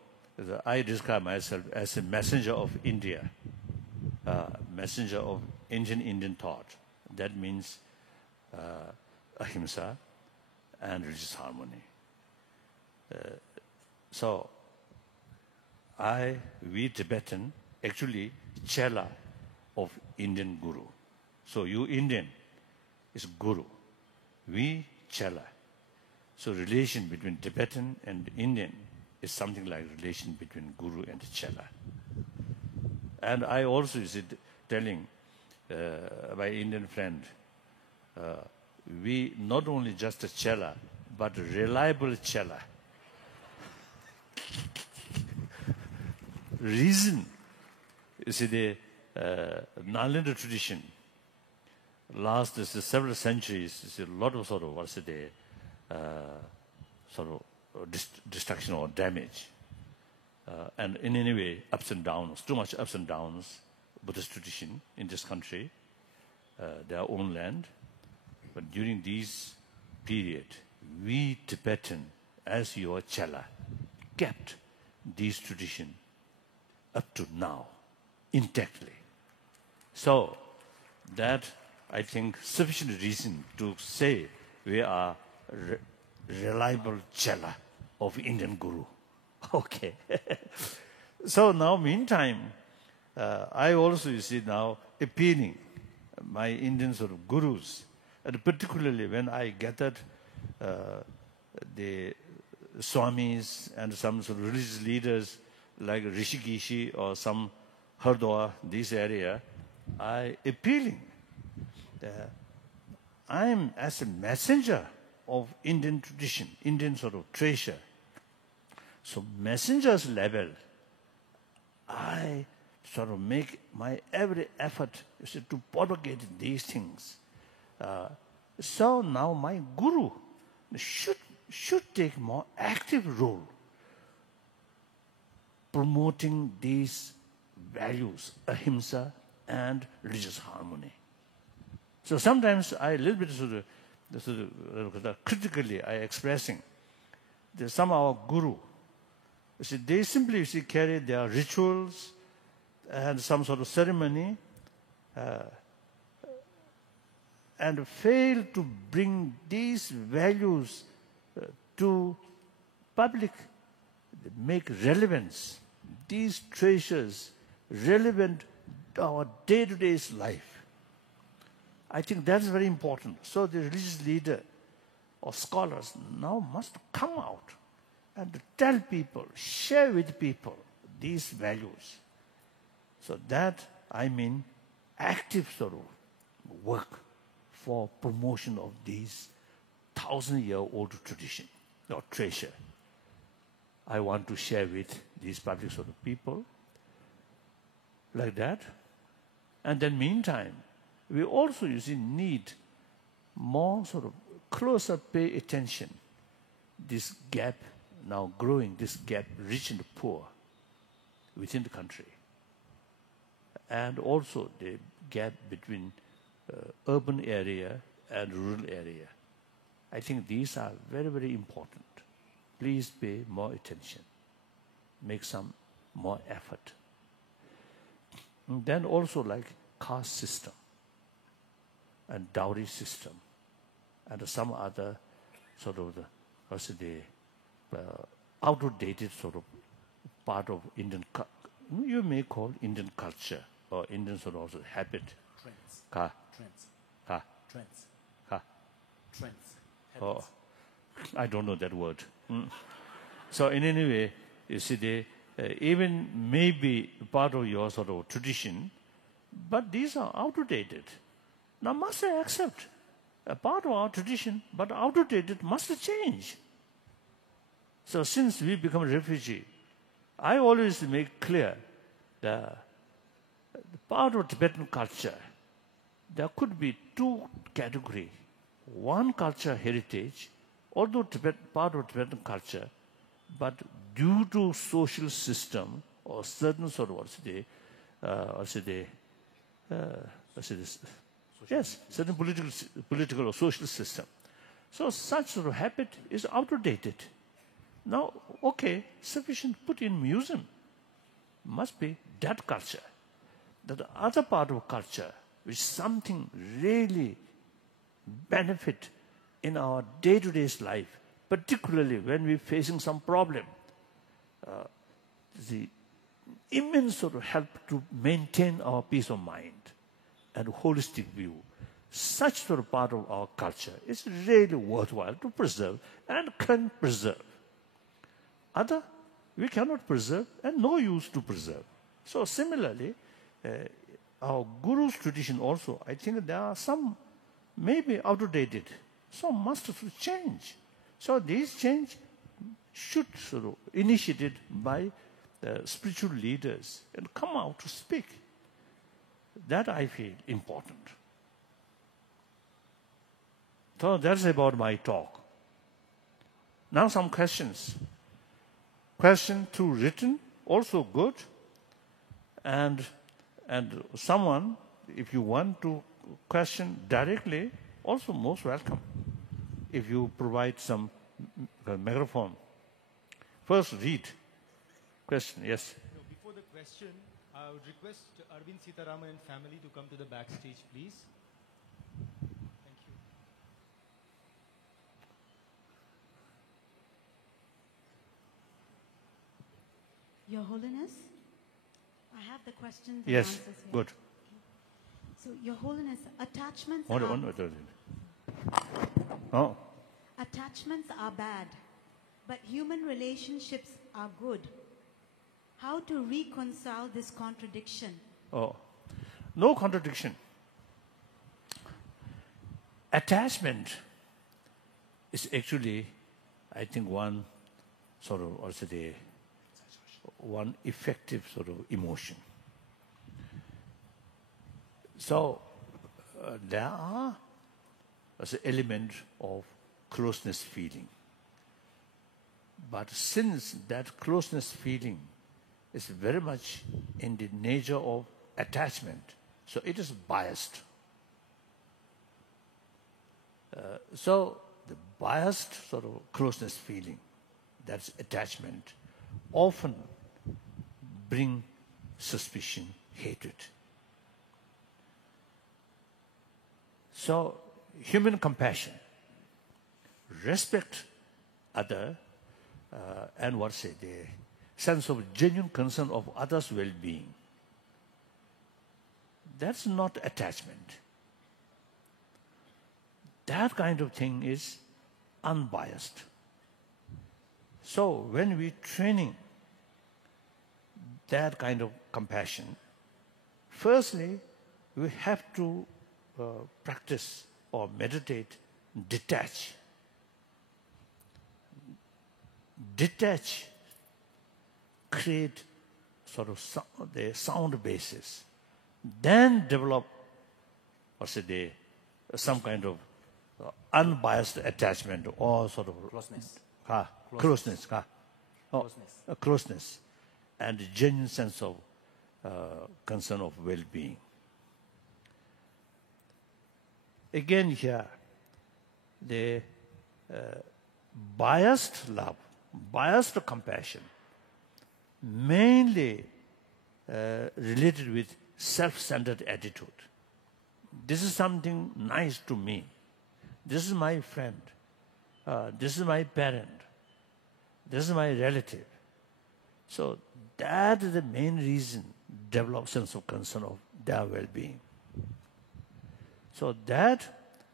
I describe myself as a messenger of India, messenger of ancient Indian thought. That means ahimsa and religious harmony. So we Tibetan, actually chela of Indian Guru. So you Indian is Guru. We chela. So relation between Tibetan and Indian is something like relation between Guru and chela. And I also is telling my Indian friend, we not only just a chela, but a reliable chela. Reason is the Nalanda tradition. Last several centuries, is a lot of destruction or damage. And in any way, ups and downs, too much ups and downs, Buddhist tradition in this country, their own land. But during this period, we Tibetan, as your chela, kept this tradition up to now, intactly. So that, I think, sufficient reason to say we are reliable chela of Indian Guru. Okay. So now, meantime, I also, now appealing my Indian sort of gurus, and particularly when I gathered the swamis and some sort of religious leaders like Rishikeshi or some Hardwar, this area, I appealing. I am as a messenger of Indian tradition, Indian sort of treasure. So messenger's level, I sort of make my every effort to propagate these things. So now my guru should take more active role promoting these values, ahimsa and religious harmony. So sometimes I a little bit critically I expressing that some of our guru, they simply carry their rituals and some sort of ceremony and fail to bring these values to public, make relevance, these treasures relevant to our day-to-day life. I think that's very important. So the religious leader or scholars now must come out and tell people, share with people these values. So that, I mean, active sort of work for promotion of these 1,000-year-old tradition or treasure. I want to share with these public sort of people like that. And then meantime, we also need more sort of closer pay attention. This gap now growing, this gap rich and poor within the country. And also the gap between urban area and rural area. I think these are very, very important. Please pay more attention. make some more effort. And then also like caste system and dowry system and some other sort of outdated sort of part of Indian, you may call Indian culture or Indian sort of habit. Trends. Ka, Trends. ka, Trends. ka. Trends. Oh, Habits. I don't know that word. So in any way, you see, they even maybe part of your sort of tradition, but these are outdated. Now must I accept a part of our tradition, but outdated must change. So since we become a refugee, I always make clear that the part of Tibetan culture, there could be two categories. One culture heritage, although part of Tibetan culture, but due to social system or certain sort of certain political or social system. So such sort of habit is outdated. Now, okay, sufficient put in museum. Must be that culture. The other part of culture, which is something really benefit in our day-to-day life, particularly when we're facing some problem. The immense sort of help to maintain our peace of mind and holistic view. Such sort of part of our culture is really worthwhile to preserve and can preserve. Other, we cannot preserve and no use to preserve. So similarly, our Guru's tradition also, I think there are some maybe outdated, some must change. So these change should sort of initiated by the spiritual leaders and come out to speak. That I feel important. So that's about my talk. Now some questions. Question through written, also good. And someone, if you want to question directly, also most welcome. If you provide some microphone. First, read. Question, yes. No, before the question, I would request Arvind Sitaraman and family to come to the backstage, please. Thank you. Your Holiness, I have the questions and Yes, answers here. good. So, Your Holiness, attachments attachments are bad, but human relationships are good. How to reconcile this contradiction? Oh, no contradiction. Attachment is actually, I think, one sort of also one effective sort of emotion. So there are as an element of closeness feeling. But since that closeness feeling is very much in the nature of attachment, so it is biased. So the biased sort of closeness feeling, that's attachment, often bring suspicion, hatred. So human compassion, respect other, and the sense of genuine concern of others' well-being. That's not attachment. That kind of thing is unbiased. So when we training that kind of compassion, firstly, we have to practice or meditate, detach. Detach, create sort of the sound basis, then develop, some kind of unbiased attachment or sort of Closeness. Closeness. Closeness, and genuine sense of concern of well-being. Again here, the biased love, biased compassion mainly related with self-centered attitude. This is something nice to me. This is my friend. This is my parent. This is my relative. So that is the main reason develop sense of concern of their well-being. So that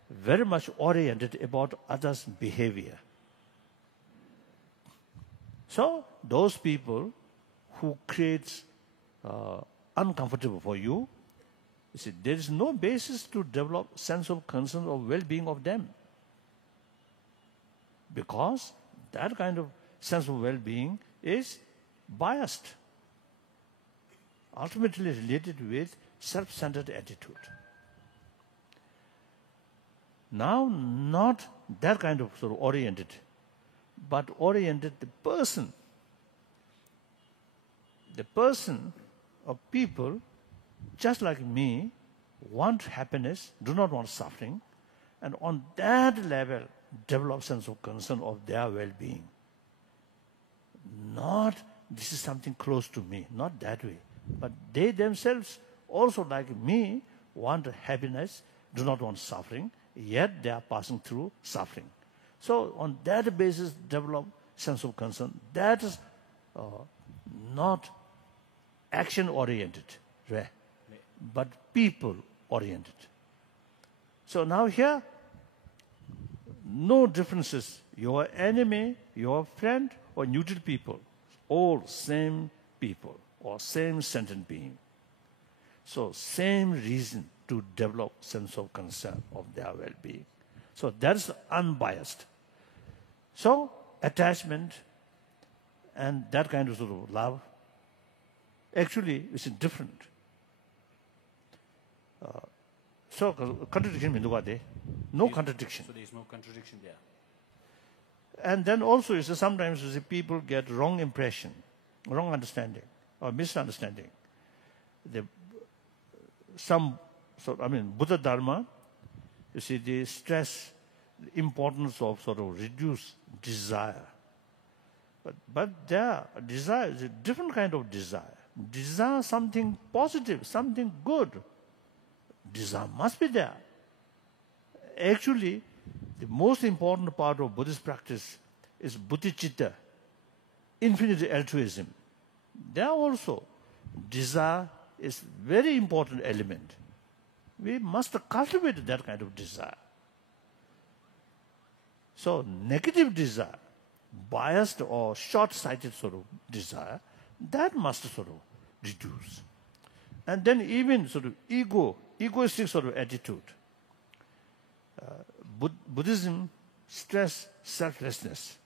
very much oriented about others' behavior. So those people who create uncomfortable for you, you see, there is no basis to develop sense of concern or well-being of them. Because that kind of sense of well-being is biased, ultimately related with self-centered attitude. Now, not that kind of sort of oriented, but oriented the person. The person or people, just like me, want happiness, do not want suffering, and on that level, develop sense of concern of their well-being. Not, this is something close to me, not that way. But they themselves, also like me, want happiness, do not want suffering, yet they are passing through suffering. So on that basis, develop sense of concern. That is not action-oriented, right? But people-oriented. So now here, no differences. Your enemy, your friend, or neutral people, all same people or same sentient being. So same reason to develop sense of concern of their well-being. So that's unbiased. So attachment and that kind of sort of love actually is different. So contradiction means what? No contradiction. So there is no contradiction there. And then also you see, sometimes you see, people get wrong impression, wrong understanding or misunderstanding. Buddha Dharma, you see, they stress the importance of sort of reduce desire. But their desire is a different kind of desire. Desire something positive, something good. Desire must be there. Actually, the most important part of Buddhist practice is bodhicitta, infinite altruism. There also, desire is very important element. We must cultivate that kind of desire. So negative desire, biased or short-sighted sort of desire, that must sort of reduce. And then even sort of egoistic sort of attitude. Buddhism stress selflessness.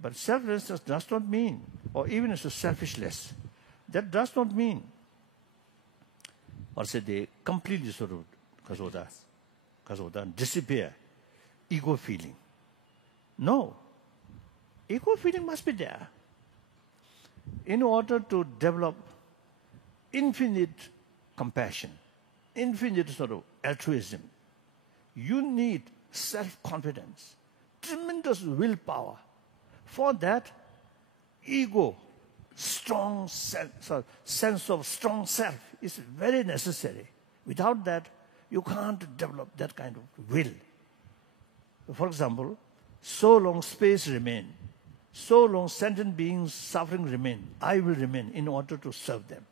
But selflessness does not mean, or even as a selfishness, that does not mean, or say they completely sort of disappear ego feeling. No. Ego feeling must be there. In order to develop infinite compassion, infinite sort of altruism, you need self-confidence, tremendous willpower. For that, ego, strong sense of strong self is very necessary. Without that, you can't develop that kind of will. For example, so long space remain, so long sentient beings suffering remain, I will remain in order to serve them.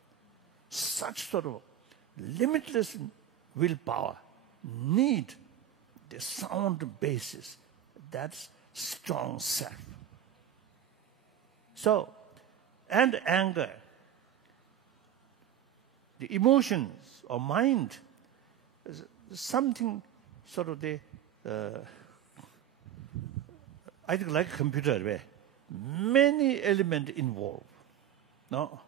Such sort of limitless willpower need the sound basis. That's strong self. So, and anger, the emotions or mind, is something sort of I think like a computer where many elements involved. No,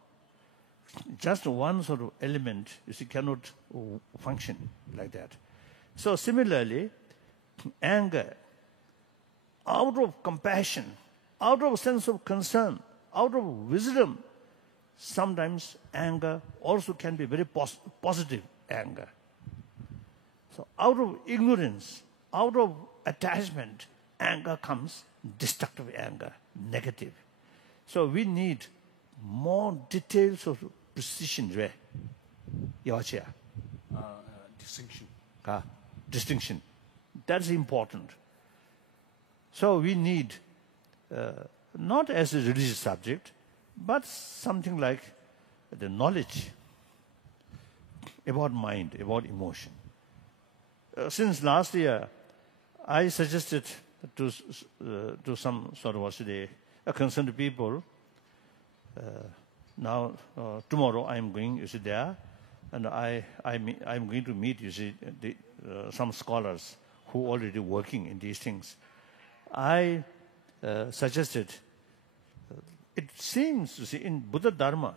just one sort of element, you see, cannot function like that. So similarly, anger, out of compassion, out of sense of concern, out of wisdom, sometimes anger also can be very positive anger. So out of ignorance, out of attachment, anger comes destructive anger, negative. So we need more details of precision, Distinction. distinction. That's important. So we need, not as a religious subject, but something like the knowledge about mind, about emotion. Since last year, I suggested to some sort of concerned people, now tomorrow I'm going, you see, there, and I'm going to meet, you see, some scholars who are already working in these things. I suggested, it seems, you see, in Buddha Dharma,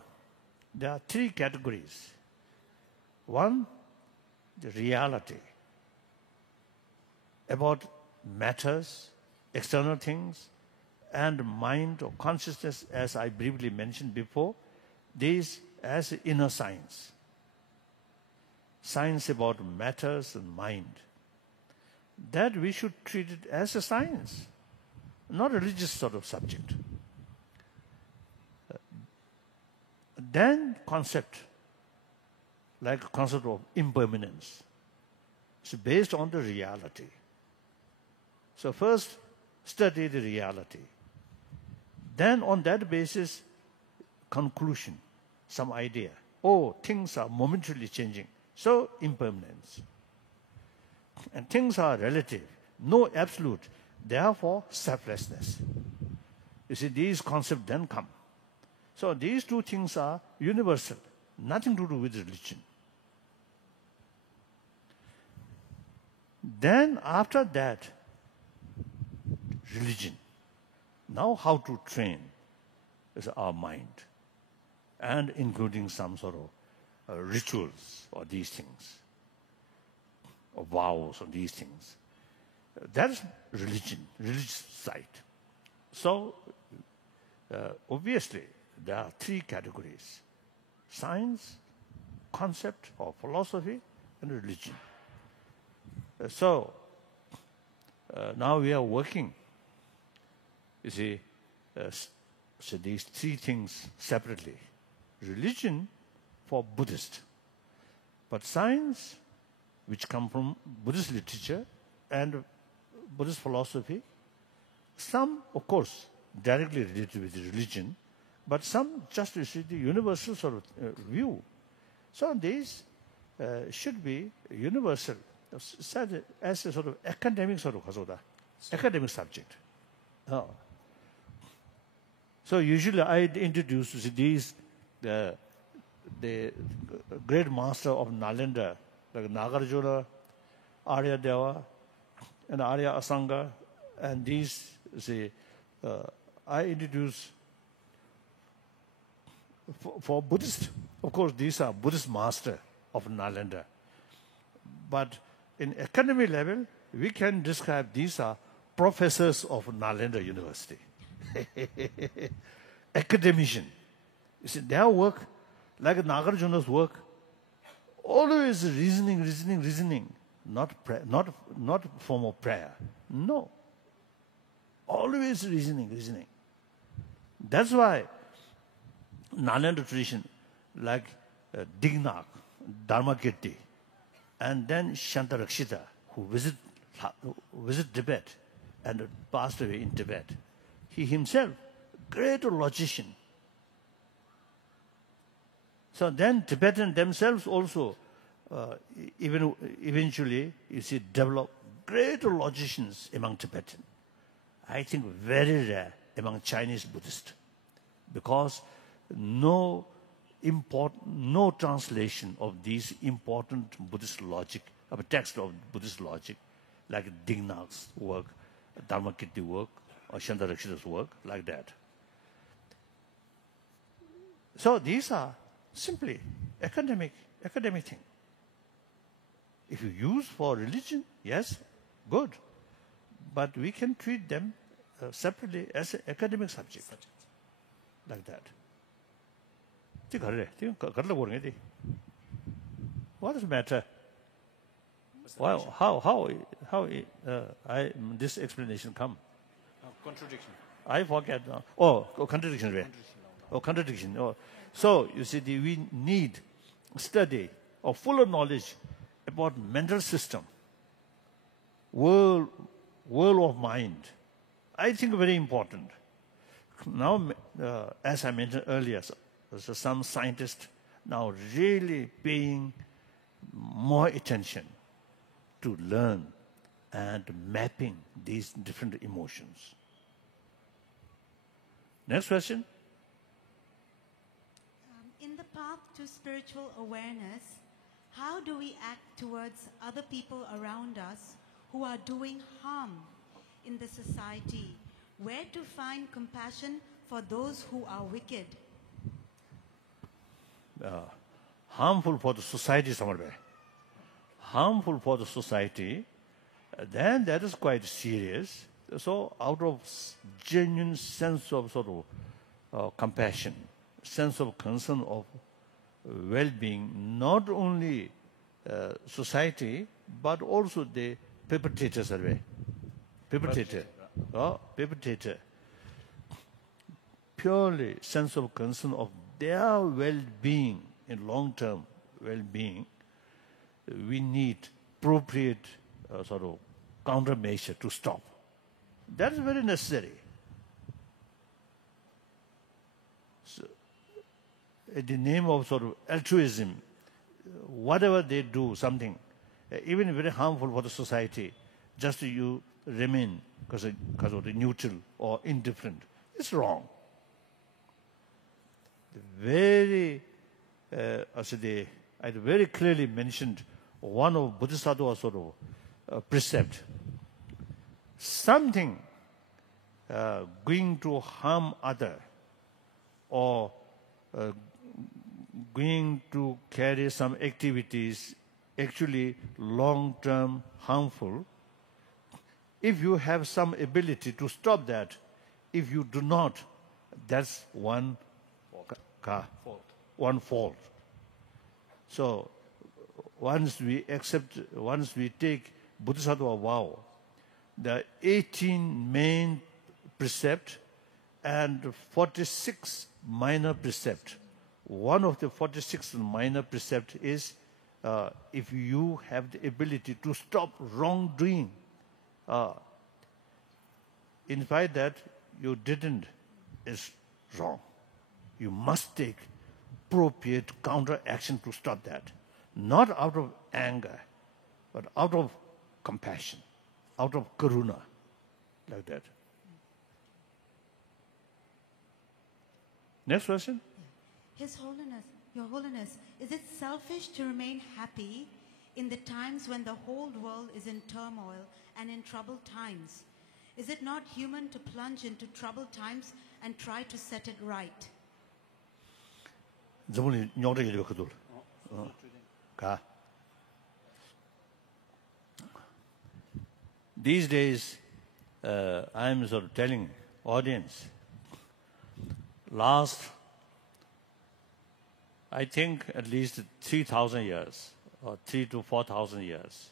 there are three categories. One, the reality about matters, external things, and mind or consciousness, as I briefly mentioned before, these as inner science. Science about matters and mind. That we should treat it as a science, not a religious sort of subject. Then concept, like concept of impermanence. It's based on the reality. So first, study the reality. Then on that basis, conclusion, some idea. Oh, things are momentarily changing. So impermanence. And things are relative, no absolute. Therefore, selflessness. You see, these concepts then come. So these two things are universal, nothing to do with religion. Then after that, religion. Now how to train is our mind, and including some sort of rituals or these things, or vows or these things. That's religion, religious side. So obviously there are three categories: science, concept or philosophy, and religion. So now we are working, you see, so these three things separately. Religion for Buddhist, but science, which come from Buddhist literature and Buddhist philosophy, some, of course, directly related with religion, but some just, you see, the universal sort of view. So these should be universal, as a sort of academic sort of academic subject. So usually I introduce these, the great master of Nalanda, like Nagarjuna, Aryadeva, and Arya Asanga, and these, see, I introduce for Buddhist. Of course, these are Buddhist master of Nalanda. But in academic level, we can describe these are professors of Nalanda University. Academician. You see, their work, like Nagarjuna's work, always reasoning, not form of prayer. No. Always reasoning. That's why Nalanda tradition, like Dignath, Dharmakirti, and then Shantarakshita, who visit Tibet and passed away in Tibet. He himself, great logician. So then Tibetans themselves also, even eventually, you see, develop great logicians among Tibetans. I think very rare among Chinese Buddhists, because no translation of these important Buddhist logic, of a text of Buddhist logic, like Dignath's work, Dharmakirti work, or Shantarakshita's work, like that. So these are simply academic thing. If you use for religion, yes, good. But we can treat them separately as an academic subject, like that. What is the matter? Well, how this explanation come? Contradiction. I forget now. Oh, contradiction. or contradiction. So, you see, we need study or fuller knowledge about mental system, world of mind. I think very important. Now, as I mentioned earlier, so some scientists now really paying more attention to learn and mapping these different emotions. Next question. In the path to spiritual awareness, how do we act towards other people around us who are doing harm in the society? Where to find compassion for those who are wicked? Harmful for the society, Samarbe. Harmful for the society, then that is quite serious. So out of genuine sense of sort of compassion, sense of concern of well-being, not only society, but also the perpetrators. Perpetrator. Purely sense of concern of their well-being, in long-term well-being, we need appropriate sort of countermeasure to stop. That is very necessary. So, in the name of sort of altruism, whatever they do, something, even very harmful for the society, just you remain because of the neutral or indifferent, it's wrong. I very clearly mentioned one of Bodhisattva's sort of precept. Something going to harm other or going to carry some activities actually long-term harmful, if you have some ability to stop that, if you do not, that's one fault. So once we take Bodhisattva vow, the 18 main precept and 46 minor precept. One of the 46 minor precept is if you have the ability to stop wrongdoing, in fact that you didn't is wrong. You must take appropriate counter action to stop that. Not out of anger, but out of compassion, out of karuna, like that. Next question. His Holiness, Your Holiness, is it selfish to remain happy in the times when the whole world is in turmoil and in troubled times? Is it not human to plunge into troubled times and try to set it right? These days, I'm sort of telling audience, last, I think at least 3,000 years, or 3,000 to 4,000 years,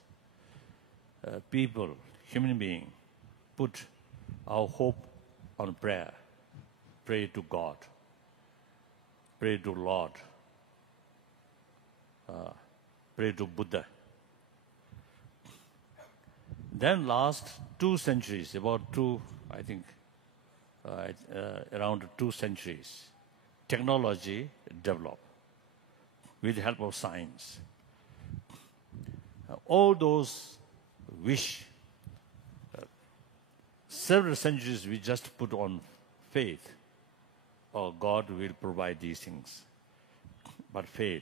people, human beings, put our hope on prayer, pray to God, pray to Lord, pray to Buddha. Then last 2 centuries, around 2 centuries, technology developed with the help of science. All those wish, several centuries we just put on faith, or God will provide these things, but fail.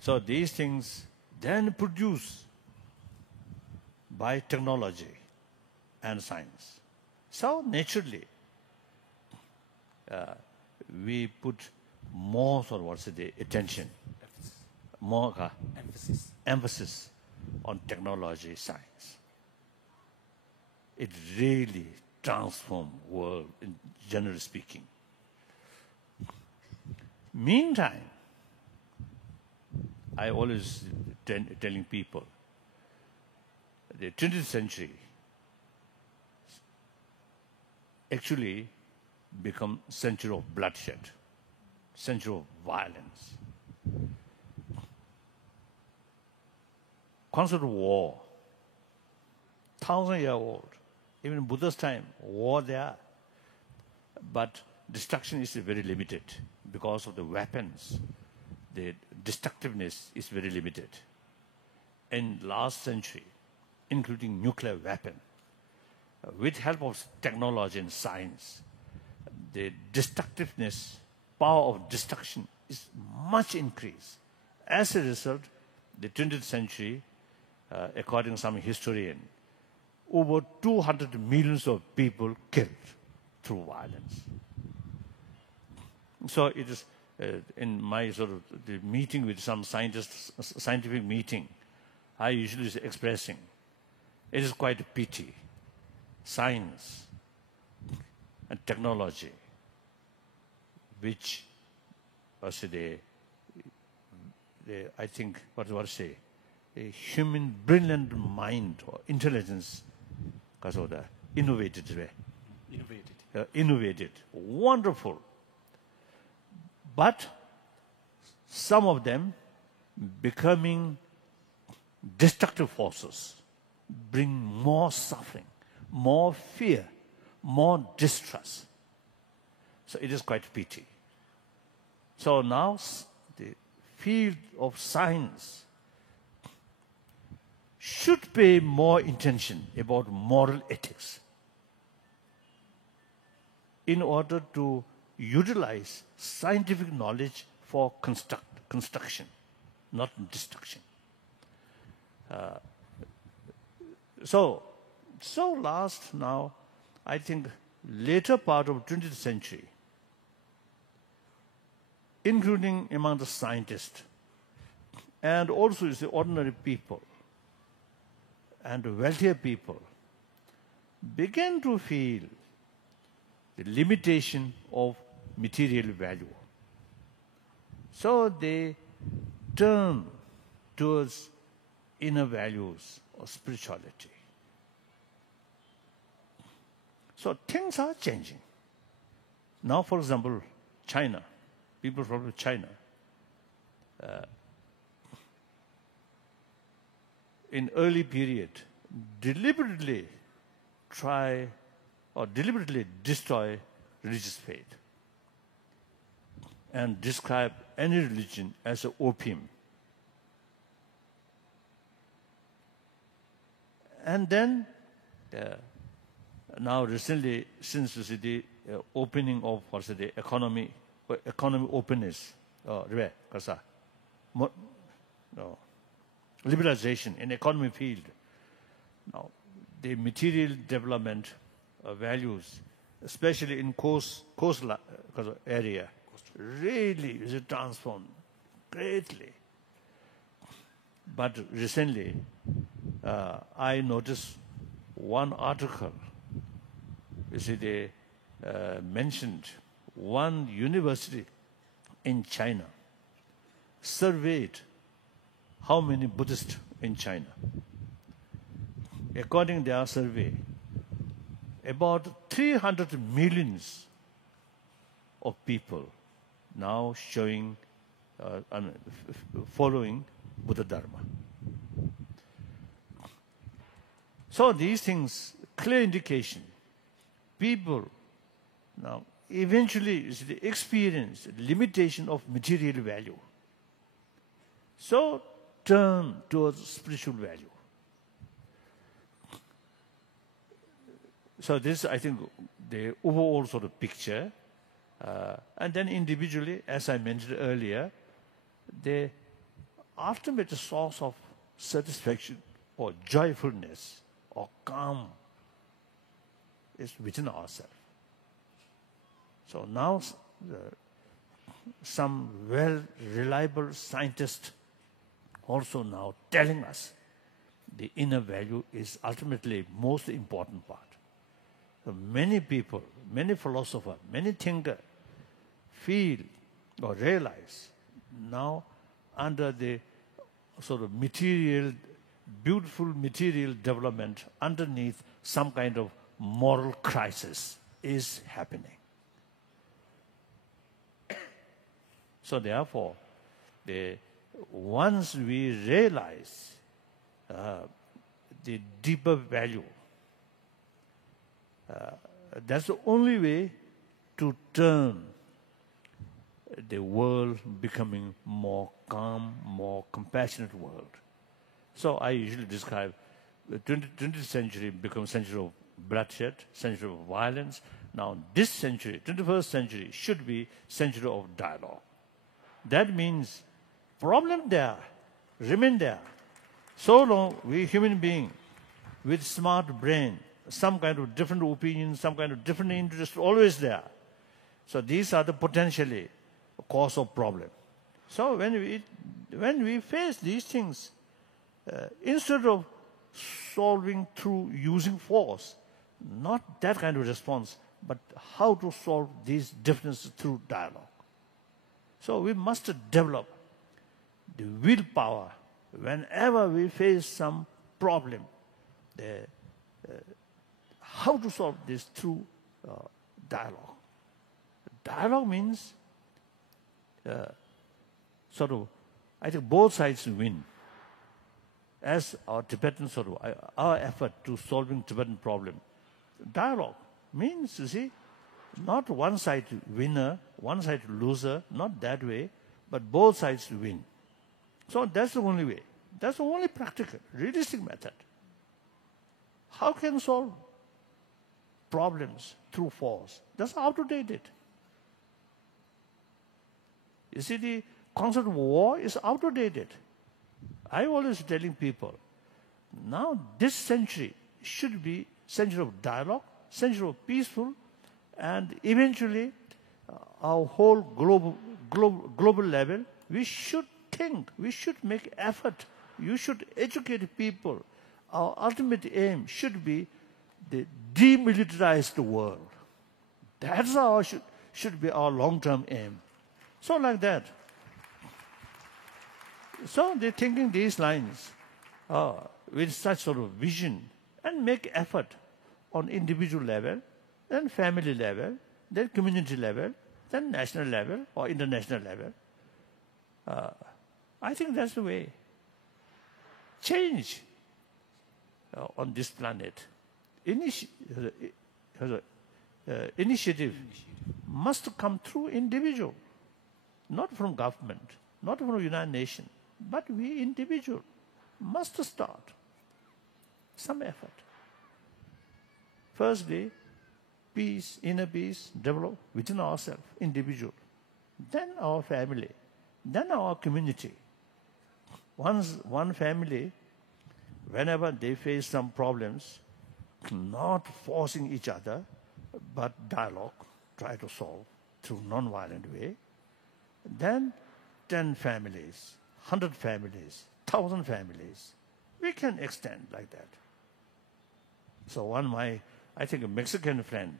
So these things then produce by technology and science. So naturally, we put more sort of attention, more emphasis on technology, science. It really transforms the world, generally speaking. Meantime, I always telling people, the 20th century actually become century of bloodshed. century of violence. Concept of war, 1,000-year-old. Even in Buddha's time, war there. But destruction is very limited because of the weapons. The destructiveness is very limited. In last century, including nuclear weapon, with help of technology and science, the destructiveness, power of destruction is much increased. As a result, the 20th century, according to some historian, over 200 millions of people killed through violence. So it is in my sort of the meeting with some scientists, scientific meeting, I usually is expressing, it is quite a pity. Science and technology, which was I think, what do I say, a human brilliant mind or intelligence, because of the innovated way. Innovated. Wonderful. But some of them becoming destructive forces, bring more suffering, more fear, more distress. So it is quite pity. So now the field of science should pay more attention about moral ethics in order to utilize scientific knowledge for construction, not destruction. So last now, I think later part of 20th century, including among the scientists, and also the ordinary people, and wealthier people, began to feel the limitation of material value. So they turn towards inner values or spirituality. So things are changing. Now, for example, China, people from China, in early period, deliberately try or deliberately destroy religious faith and describe any religion as an opium. And then, now recently, since the opening of the economy openness, liberalization in economy field, now the material development values, especially in coast area, really is transformed greatly. But recently, I noticed one article. You see, they mentioned one university in China surveyed how many Buddhists in China. According to their survey, about 300 millions of people now showing, following Buddha Dharma. So these things, clear indication, people now eventually experience limitation of material value. So turn towards spiritual value. So this, I think, the overall sort of picture. And then individually, as I mentioned earlier, the ultimate source of satisfaction or joyfulness or calm is within ourselves. So now some well-reliable scientists also now telling us the inner value is ultimately most important part. So many people, many philosophers, many thinkers feel or realize now under the sort of material, beautiful material development underneath some kind of moral crisis is happening. So therefore, once we realize the deeper value, that's the only way to turn the world becoming more calm, more compassionate world. So I usually describe the 20th century becomes century of bloodshed, century of violence. Now this century, 21st century, should be century of dialogue. That means problem there, remain there. So long we human being with smart brain, some kind of different opinion, some kind of different interest always there. So these are the potentially cause of problem. So when we face these things, instead of solving through using force, not that kind of response, but how to solve these differences through dialogue. So we must develop the willpower whenever we face some problem, how to solve this through dialogue. Dialogue means I think both sides win. As our Tibetan our effort to solving Tibetan problem, dialogue means, you see, not one side winner, one side loser, not that way, but both sides win. So that's the only way. That's the only practical, realistic method. How can solve problems through force? That's outdated. You see, the concept of war is outdated. I always telling people, now this century should be century of dialogue, century of peaceful, and eventually our whole global level, we should think, we should make effort, you should educate people. Our ultimate aim should be the demilitarized world. That's our should be our long-term aim. So like that. So they're thinking these lines with such sort of vision and make effort on individual level, then family level, then community level, then national level or international level. I think that's the way. Change on this planet. Initiative must come through individual, not from government, not from United Nations, but we individual must start some effort. Firstly, peace, inner peace, develop within ourselves, individual. Then our family, then our community. Once one family, whenever they face some problems, not forcing each other, but dialogue, try to solve through non-violent way. Then 10 families, 100 families, 1,000 families, we can extend like that. So I think a Mexican friend,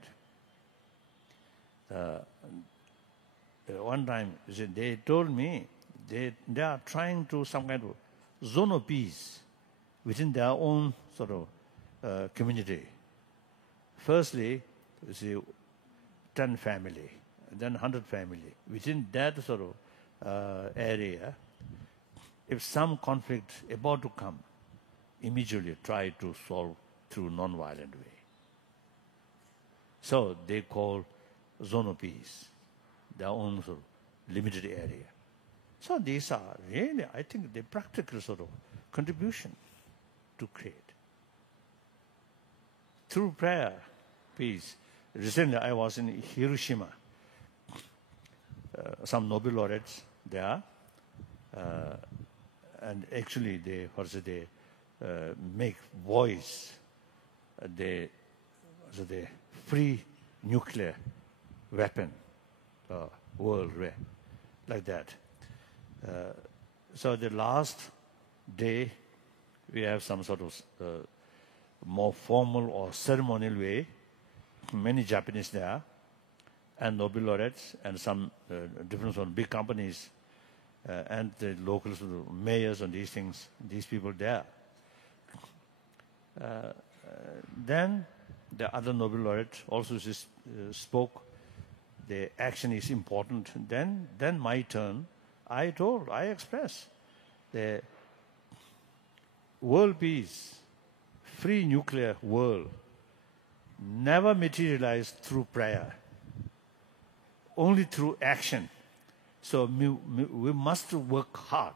one time they told me they are trying to some kind of zone of peace within their own sort of community. Firstly, you see, 10 family, then 100 family. Within that sort of area, if some conflict about to come, immediately try to solve through non-violent way. So they call zone of peace, their own sort of limited area. So these are really, I think, the practical sort of contribution to create. Through prayer, peace. Recently I was in Hiroshima. Some Nobel laureates there. And actually they make voice the free nuclear weapon world like that. So the last day we have some sort of more formal or ceremonial way. Many Japanese there and Nobel laureates and some different sort of big companies and the local sort of mayors and these things, these people there. Then the other Nobel laureate also spoke the action is important, then my turn, I express the world peace, free nuclear world, never materialized through prayer, only through action. So we must work hard.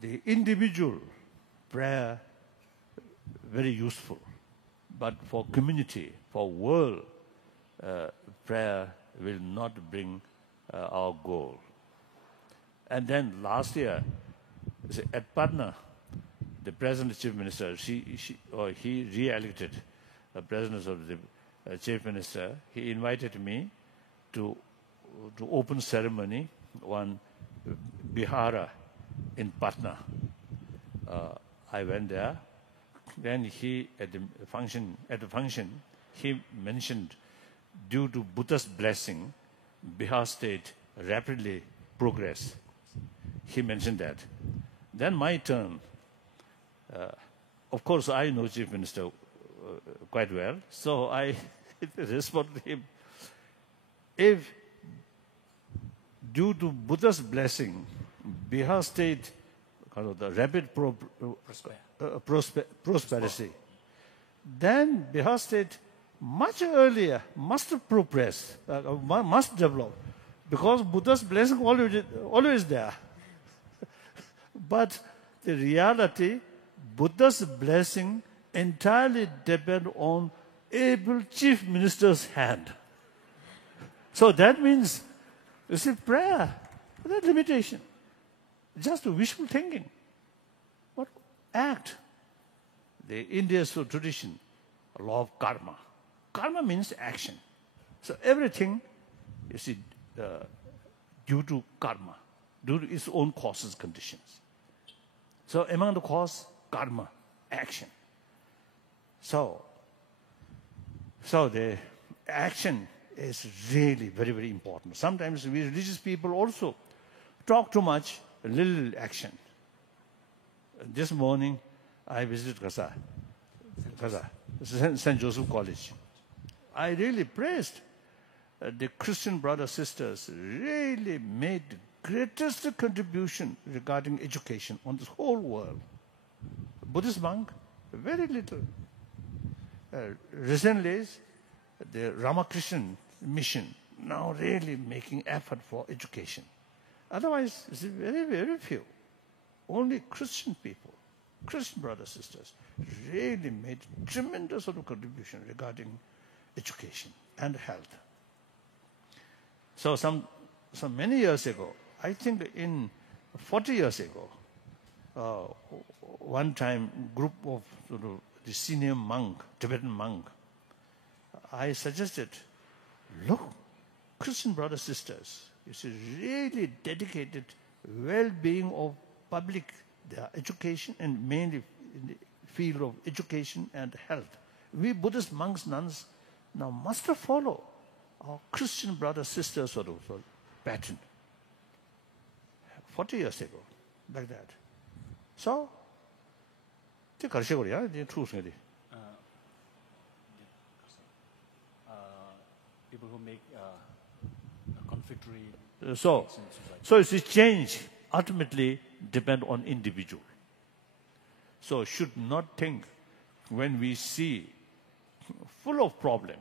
The individual prayer, very useful. But for community, for world, prayer will not bring our goal. And then last year, at Patna, the President Chief Minister, he re-elected the President of the Chief Minister. He invited me to open ceremony on Bihara in Patna. I went there. Then he, at the function, he mentioned, due to Buddha's blessing, Bihar state rapidly progressed. He mentioned that. Then my turn. Of course, I know Chief Minister quite well, so I responded to him. If due to Buddha's blessing, Bihar state, the rapid prosperity, then Bihar state much earlier must progress, must develop, because Buddha's blessing always there. But the reality, Buddha's blessing entirely depends on able chief minister's hand. So that means, you see, prayer, without limitation, just wishful thinking. But act. The India's tradition, law of karma. Karma means action. So everything, you see, due to karma, due to its own causes, conditions. So among the cause, karma, action. So the action is really very, very important. Sometimes we religious people also talk too much, little action. This morning, I visited Gaza, St. Joseph College. I really praised the Christian brothers sisters really made the greatest contribution regarding education on this whole world. Buddhist monk, very little. Recently, the Ramakrishna mission now really making effort for education. Otherwise, it's very, very few. Only Christian people, Christian brothers sisters, really made tremendous sort of contribution regarding education and health. So some many years ago, I think in 40 years ago, one time group of sort of the senior monk, Tibetan monk, I suggested, look, Christian brothers sisters, you see, really dedicated well-being of public, their education, and mainly in the field of education and health. We Buddhist monks, nuns, now must follow our Christian brothers, sisters sort of pattern. 40 years ago, like that. So, this is the truth. People who make conflictory So it's a change ultimately depend on individual. So should not think when we see full of problem,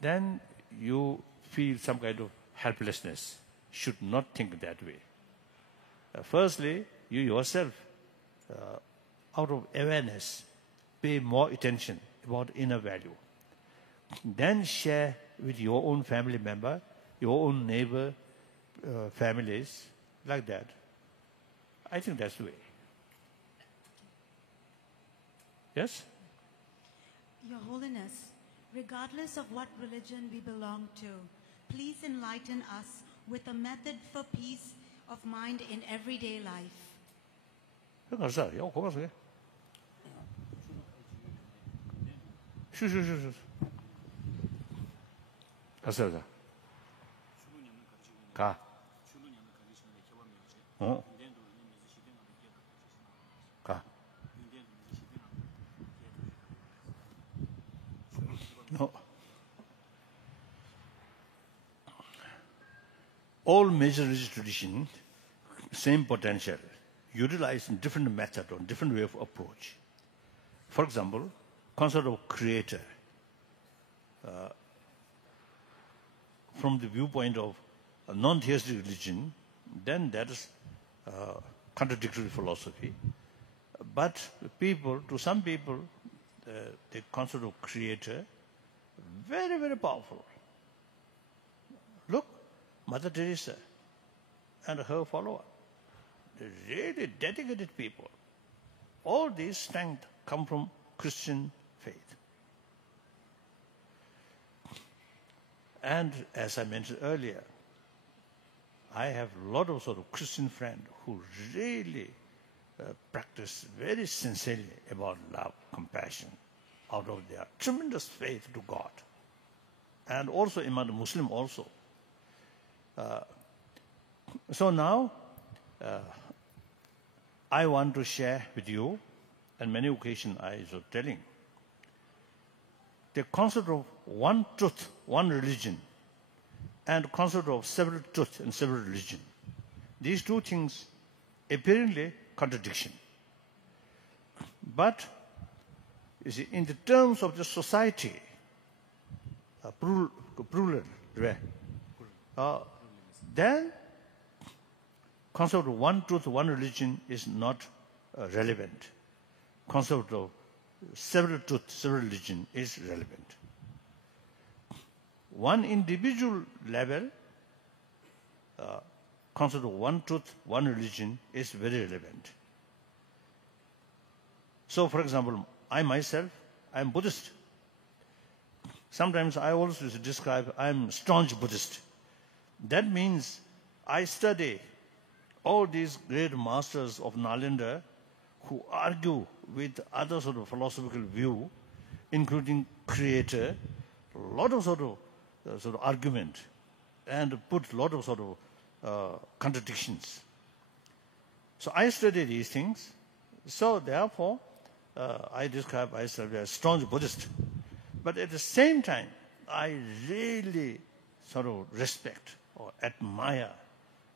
then you feel some kind of helplessness. Should not think that way. Firstly, you yourself, out of awareness, pay more attention about inner value. Then share with your own family member, your own neighbor, families, like that. I think that's the way. Yes? Your Holiness, regardless of what religion we belong to, please enlighten us with a method for peace of mind in everyday life. 가. 가. No. all major religious traditions, same potential, utilized in different method or different way of approach. For example, concept of creator. From the viewpoint of a non-theistic religion, then that is contradictory philosophy. But people, to some people, the concept of creator, very, very powerful. Look, Mother Teresa and her follower, they're really dedicated people. All these strength come from Christian faith. And as I mentioned earlier, I have a lot of sort of Christian friends who really practice very sincerely about love, compassion, out of their tremendous faith to God. And also among the Muslim also. So now, I want to share with you, on many occasions I was telling, the concept of one truth, one religion, and concept of several truth and several religion. These two things apparently contradiction. But, you see, in the terms of the society, plural, then concept of one truth, one religion is not relevant. Concept of several truth, several religion is relevant. One individual level, concept of one truth, one religion is very relevant. So, for example, I myself, I am Buddhist. Sometimes I also describe I am staunch Buddhist. That means I study all these great masters of Nalanda who argue with other sort of philosophical view, including creator, a lot of sort of argument, and put a lot of sort of contradictions. So I study these things. So therefore, I describe myself as a strong Buddhist. But at the same time, I really sort of respect or admire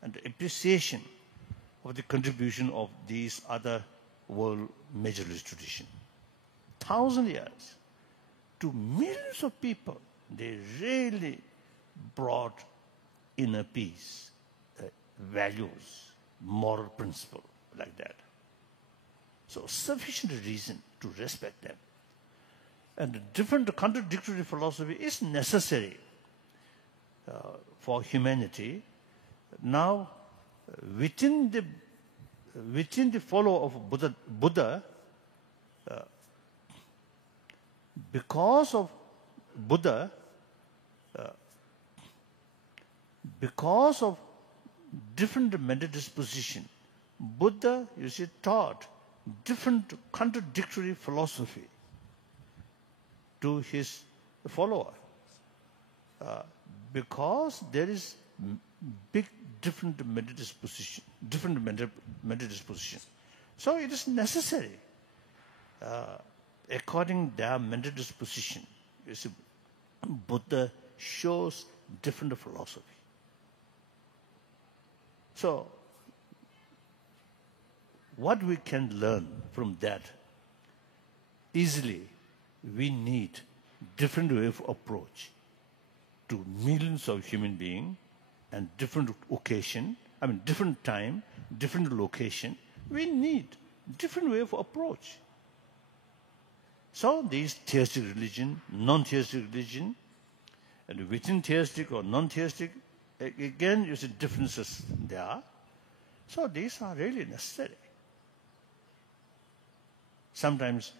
and appreciation of the contribution of these other world major religious traditions. 1,000 years to millions of people, they really brought inner peace, values, moral principle, like that. So sufficient reason to respect them. And different contradictory philosophy is necessary for humanity. Now, within the follower of Buddha, because of Buddha, because of different mental disposition, Buddha, you see, taught different contradictory philosophy to his follower. Because there is big different mental disposition, different mental disposition. So it is necessary, according to their mental disposition, you see, Buddha shows different philosophy. So, what we can learn from that, easily, we need different way of approach to millions of human beings and different occasion, different time, different location. We need different way of approach. So these theistic religion, non-theistic religion, and within theistic or non-theistic, again, you see differences there. So these are really necessary. Sometimes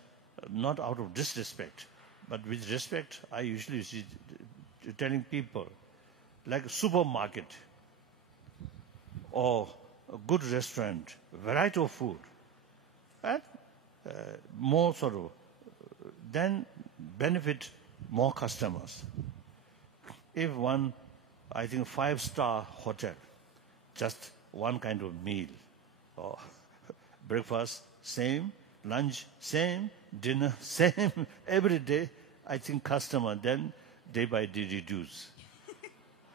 not out of disrespect, but with respect, I usually see telling people, like a supermarket or a good restaurant, variety of food, and more sort of, then benefit more customers. If one, I think, 5-star hotel, just one kind of meal, or breakfast, same, lunch, same, dinner, same, every day, I think customer then day by day reduce.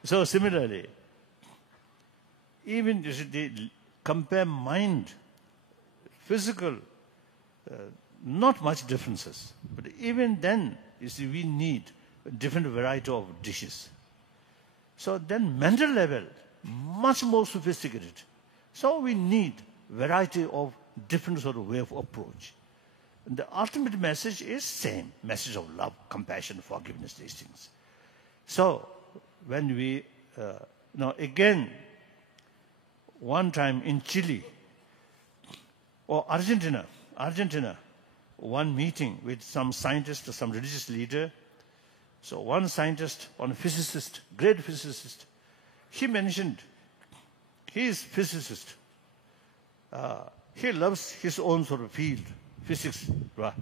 So similarly, even you see, they compare mind, physical, not much differences. But even then, you see, we need a different variety of dishes. So then mental level, much more sophisticated. So we need variety of different sort of way of approach. And the ultimate message is same, message of love, compassion, forgiveness, these things. So when we, now again, one time in Chile or Argentina, one meeting with some scientist or some religious leader. So one scientist, one physicist, great physicist, he mentioned, he is physicist. He loves his own sort of field, physics, right?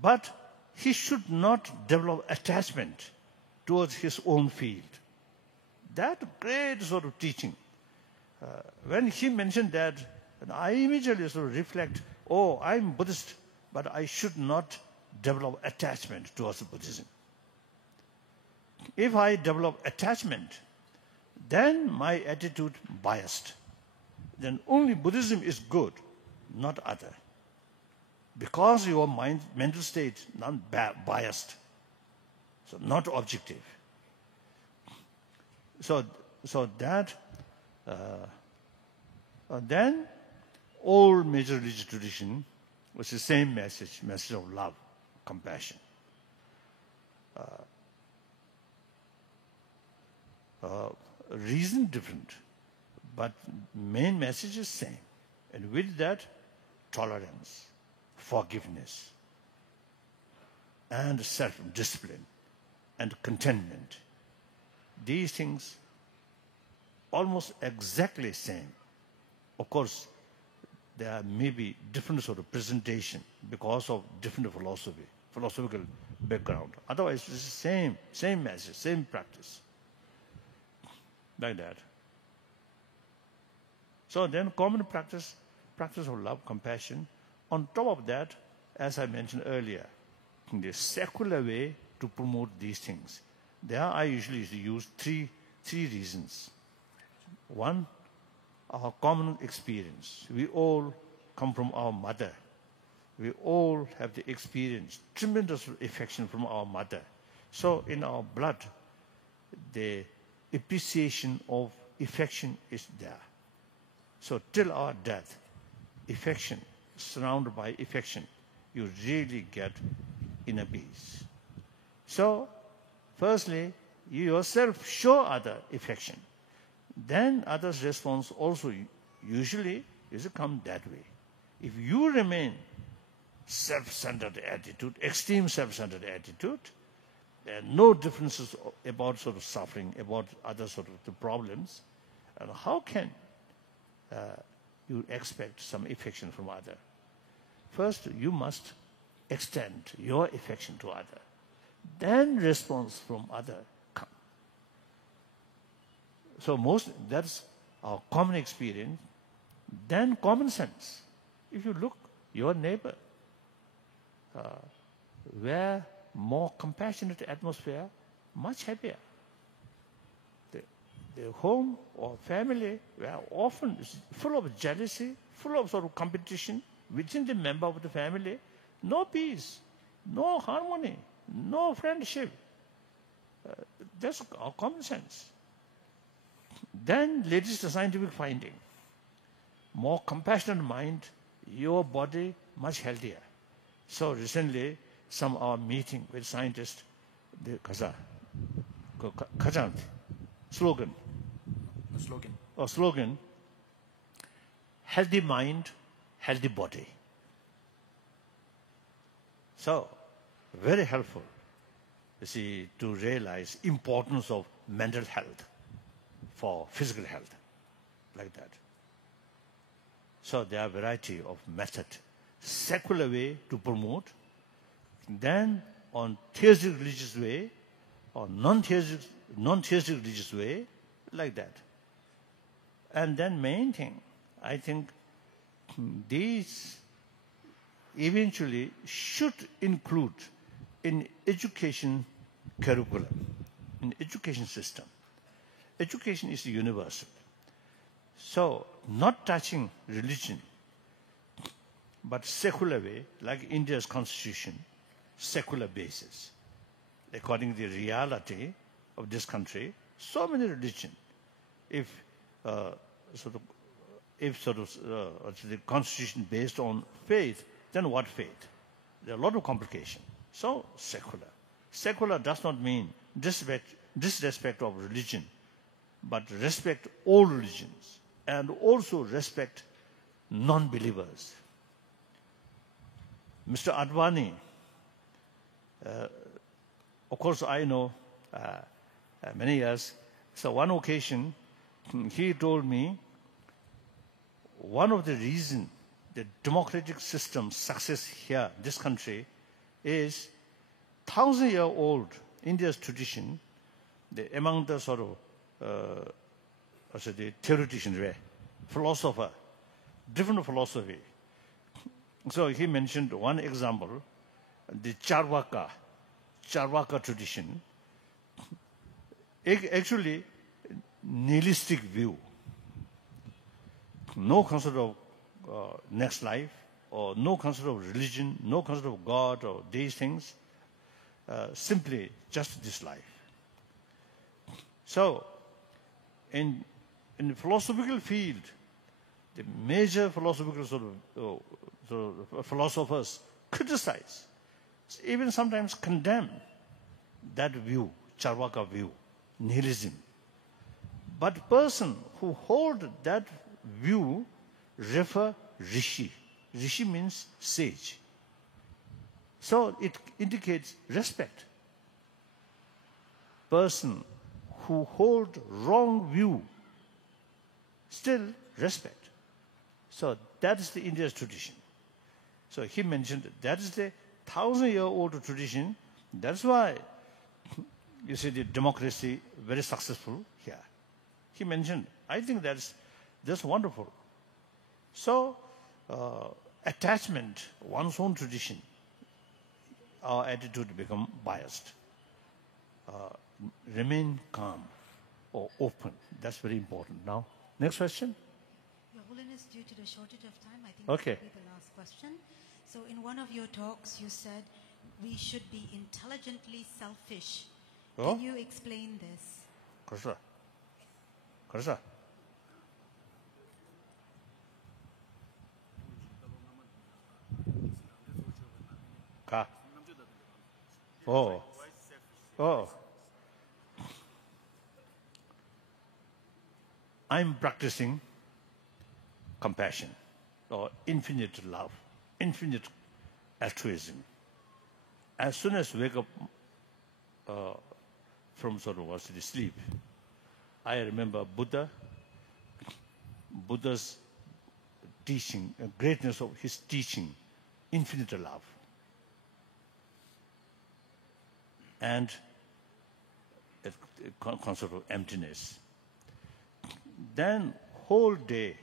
But he should not develop attachment towards his own field. That great sort of teaching. When he mentioned that, and I immediately sort of reflect, oh, I'm Buddhist, but I should not develop attachment towards Buddhism. If I develop attachment, then my attitude biased. Then only Buddhism is good, not other. Because your mental state not biased, so not objective. So that then all major religious tradition was the same message of love, compassion. Reason different, but main message is same. And with that, tolerance, forgiveness, and self-discipline, and contentment. These things almost exactly same. Of course, there may be different sort of presentation because of different philosophical background. Otherwise, it's the same message, same practice. Like that. So then common practice of love, compassion. On top of that, as I mentioned earlier, in the secular way to promote these things. There I usually use three reasons. One, our common experience. We all come from our mother. We all have the experience, tremendous affection from our mother. So in our blood, the appreciation of affection is there. So till our death, affection, surrounded by affection, you really get inner peace. So, firstly, you yourself show other affection. Then others' response also usually is come that way. If you remain self-centered attitude, extreme self-centered attitude, there are no differences about sort of suffering, about other sort of the problems, and how can you expect some affection from other? First, you must extend your affection to other. Then response from other come. So that's our common experience. Then common sense. If you look, your neighbor, where more compassionate atmosphere, much happier. The home or family were often full of jealousy, full of sort of competition within the member of the family, no peace, no harmony, no friendship. That's our common sense. Then latest scientific finding. More compassionate mind, your body much healthier. So recently, some our meeting with scientists, the slogan, healthy mind, healthy body. So, very helpful, you see, to realize importance of mental health for physical health, like that. So there are a variety of methods. Secular way to promote, then on theistic religious way, or non-theistic religious way, like that. And then main thing, I think these eventually should include in education curriculum, in education system. Education is universal. So, not touching religion, but secular way, like India's constitution, secular basis. According to the reality of this country, so many religions. If the constitution based on faith, then what faith? There are a lot of complications. So secular. Secular does not mean disrespect of religion, but respect all religions and also respect non-believers. Mr. Advani, of course I know many years. So one occasion, he told me one of the reasons the democratic system success here, this country, is 1,000-year-old India's tradition. Among the sort of the theoreticians, philosopher, different philosophy. So he mentioned one example, the Charvaka tradition. Actually, nihilistic view. No concept of next life, or no concept of religion, no concept of God or these things. Simply just this life. So, in the philosophical field, the major philosophical philosophers criticize, even sometimes condemn that view, Charvaka view, nihilism. But person who hold that view refer Rishi. Rishi means sage. So it indicates respect. Person who hold wrong view, still respect. So that is the India's tradition. So he mentioned that is the 1,000-year-old tradition. That's why you see the democracy very successful here. He mentioned, I think that's wonderful. So attachment, one's own tradition, our attitude become biased. Remain calm or open. That's very important. Now, next question. Your Holiness, due to the shortage of time, I think Okay. this will be the last question. So in one of your talks, you said we should be intelligently selfish. Oh? Can you explain this? 그래서 그래서 가. I'm practicing compassion or infinite love, infinite altruism. As soon as I wake up from sort of the sleep, I remember Buddha's teaching, greatness of his teaching, infinite love. And a concept of emptiness. Then whole day,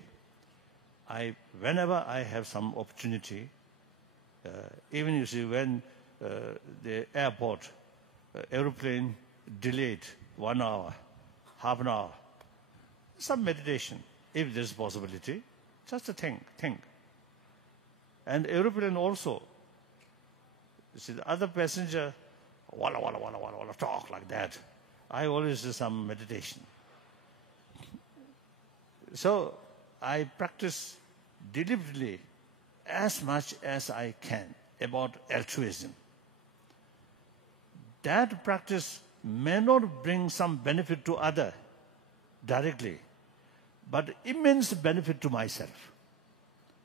whenever I have some opportunity, even you see when the airport, aeroplane delayed 1 hour, half an hour, some meditation, if there's possibility, just a think. And aeroplane also, you see the other passenger, walla, talk like that. I always do some meditation. So I practice deliberately as much as I can about altruism. That practice may not bring some benefit to other directly, but immense benefit to myself.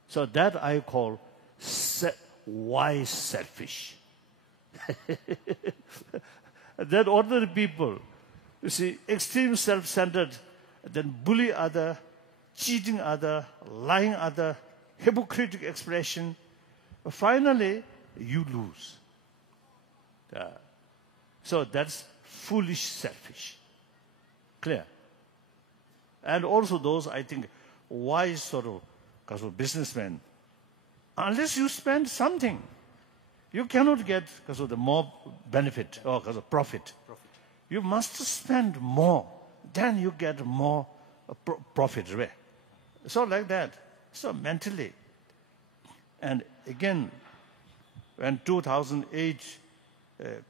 So that I call wise selfish. That ordinary people, you see, extreme self-centered, then bully other, cheating other, lying other, hypocritical expression. Finally, you lose. So that's foolish, selfish. Clear? And also those, I think, wise sort of businessmen, unless you spend something, you cannot get because of the more benefit or because of profit. You must spend more, then you get more profit. So like that. So mentally. And again, when 2008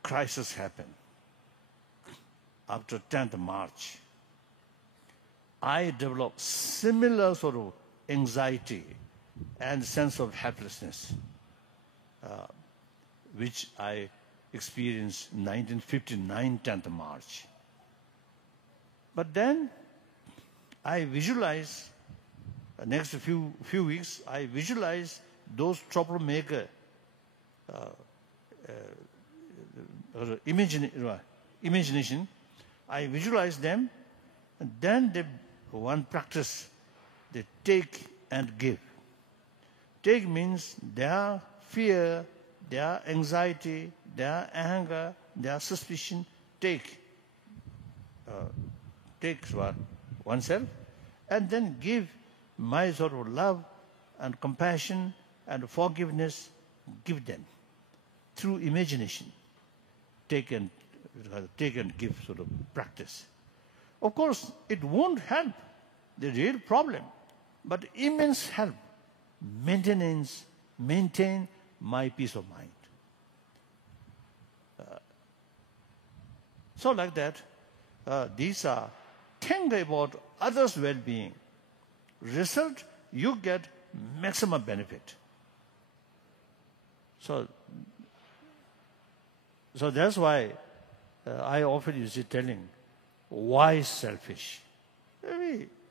crisis happened, after 10th March, I developed similar sort of anxiety and sense of helplessness, which I experienced 1959 10th March. But then I visualized, the next few weeks, I visualized those troublemaker imagination. I visualize them, and then one practice, they take and give. Take means their fear, their anxiety, their anger, their suspicion, take oneself, and then give my sort of love and compassion and forgiveness, give them through imagination. Take and give sort of practice. Of course, it won't help the real problem, but immense help maintain my peace of mind. So like that, these are think about others' well-being. Result, you get maximum benefit. So that's why I often use it telling, why selfish?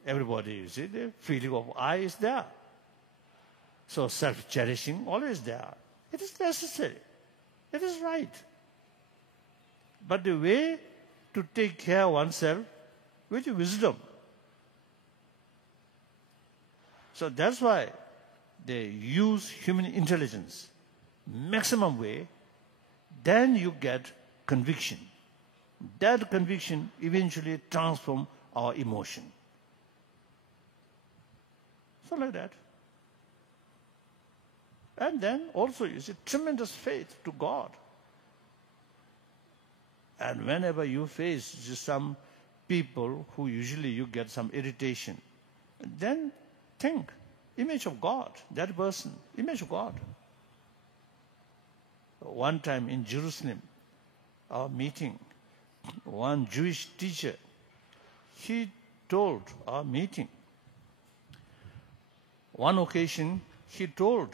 Everybody, you see, the feeling of I is there. So self-cherishing always there. It is necessary. It is right. But the way to take care of oneself with wisdom. So that's why they use human intelligence maximum way, then you get conviction. That conviction eventually transforms our emotion. So like that. And then also you see tremendous faith to God. And whenever you face some people who usually you get some irritation, then think, image of God, that person, image of God. One time in Jerusalem, our meeting, one Jewish teacher, he told our meeting, one occasion he told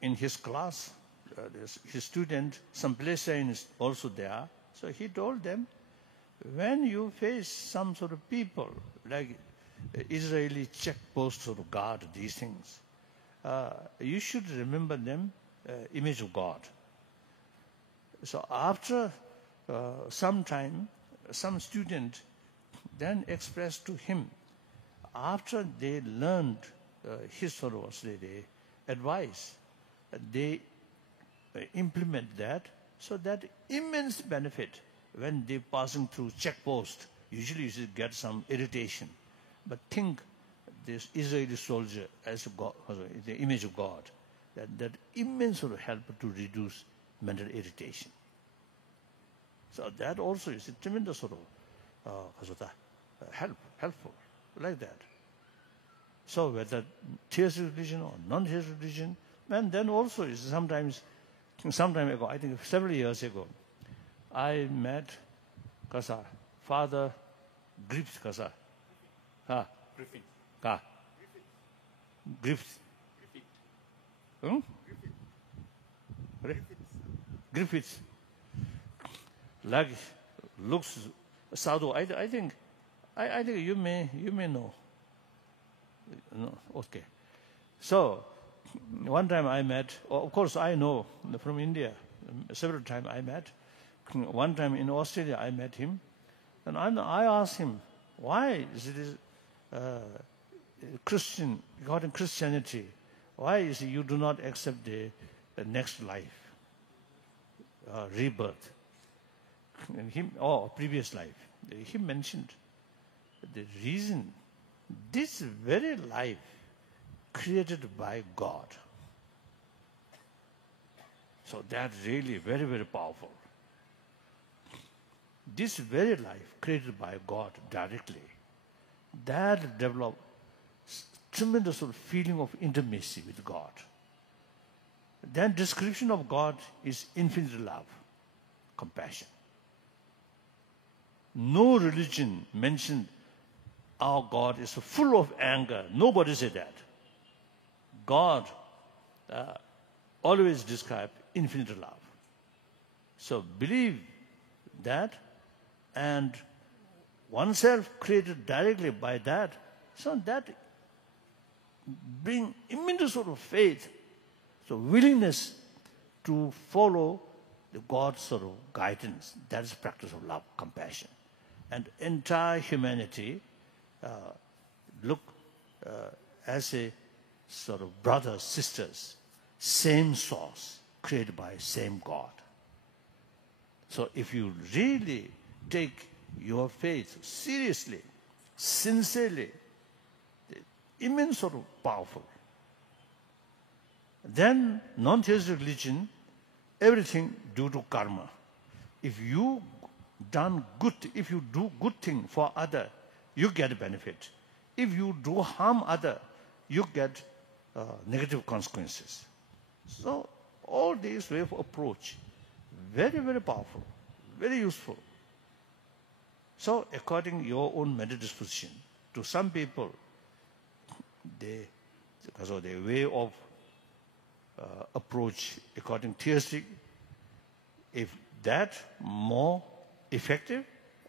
in his class, his student, some Palestinians is also there, so he told them, when you face some sort of people, like Israeli checkposts or guard, these things, you should remember them, image of God. So after some time, some student then expressed to him, after they learned his sort of the advice, they implement that, so that immense benefit when they passing through checkpost, usually you get some irritation. But think this Israeli soldier as God, the image of God, that immense sort of help to reduce mental irritation. So that also is a tremendous sort of helpful, like that. So whether theistic religion or non-theistic religion, and then also is some time ago, I think several years ago, I met Father Griffith Griffith. Griffiths. Like looks Sadhu. I think you may know. No, okay. So one time I met. Of course, I know from India. Several times I met. One time in Australia I met him, and I asked him, why is it Christian, regarding Christianity, why is it you do not accept the next life, rebirth, and previous life? He mentioned the reason, this very life created by God. So that's really very, very powerful. This very life created by God directly, that develop tremendous sort of feeling of intimacy with God. Then description of God is infinite love, compassion. No religion mentioned our God is full of anger. Nobody said that. God always described infinite love. So believe that, and oneself created directly by that, so that bring immense sort of faith, so willingness to follow the God's sort of guidance. That is practice of love, compassion. And entire humanity look as a sort of brothers, sisters, same source, created by same God. So if you really take your faith seriously, sincerely, immense sort of powerful. Then non-theistic religion, everything due to karma. If you do good thing for other, you get benefit. If you do harm other, you get negative consequences. So all these way of approach, very, very powerful, very useful. So according your own mental disposition, to some people, because of their way of approach according theistic, if that more effective,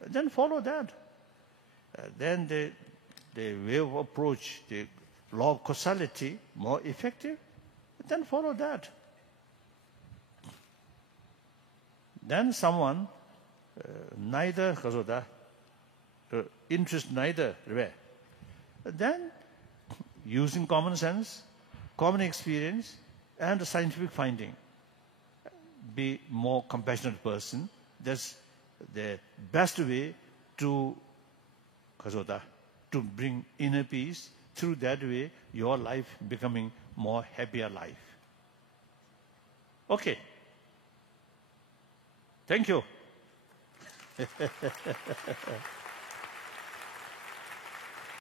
then follow that. Then the way of approach, the law of causality, more effective, then follow that. Then someone neither because of that interest neither way. Then using common sense, common experience, and scientific finding, be more compassionate person. That's the best way to bring inner peace. Through that way, your life becoming more happier life. Okay. Thank you.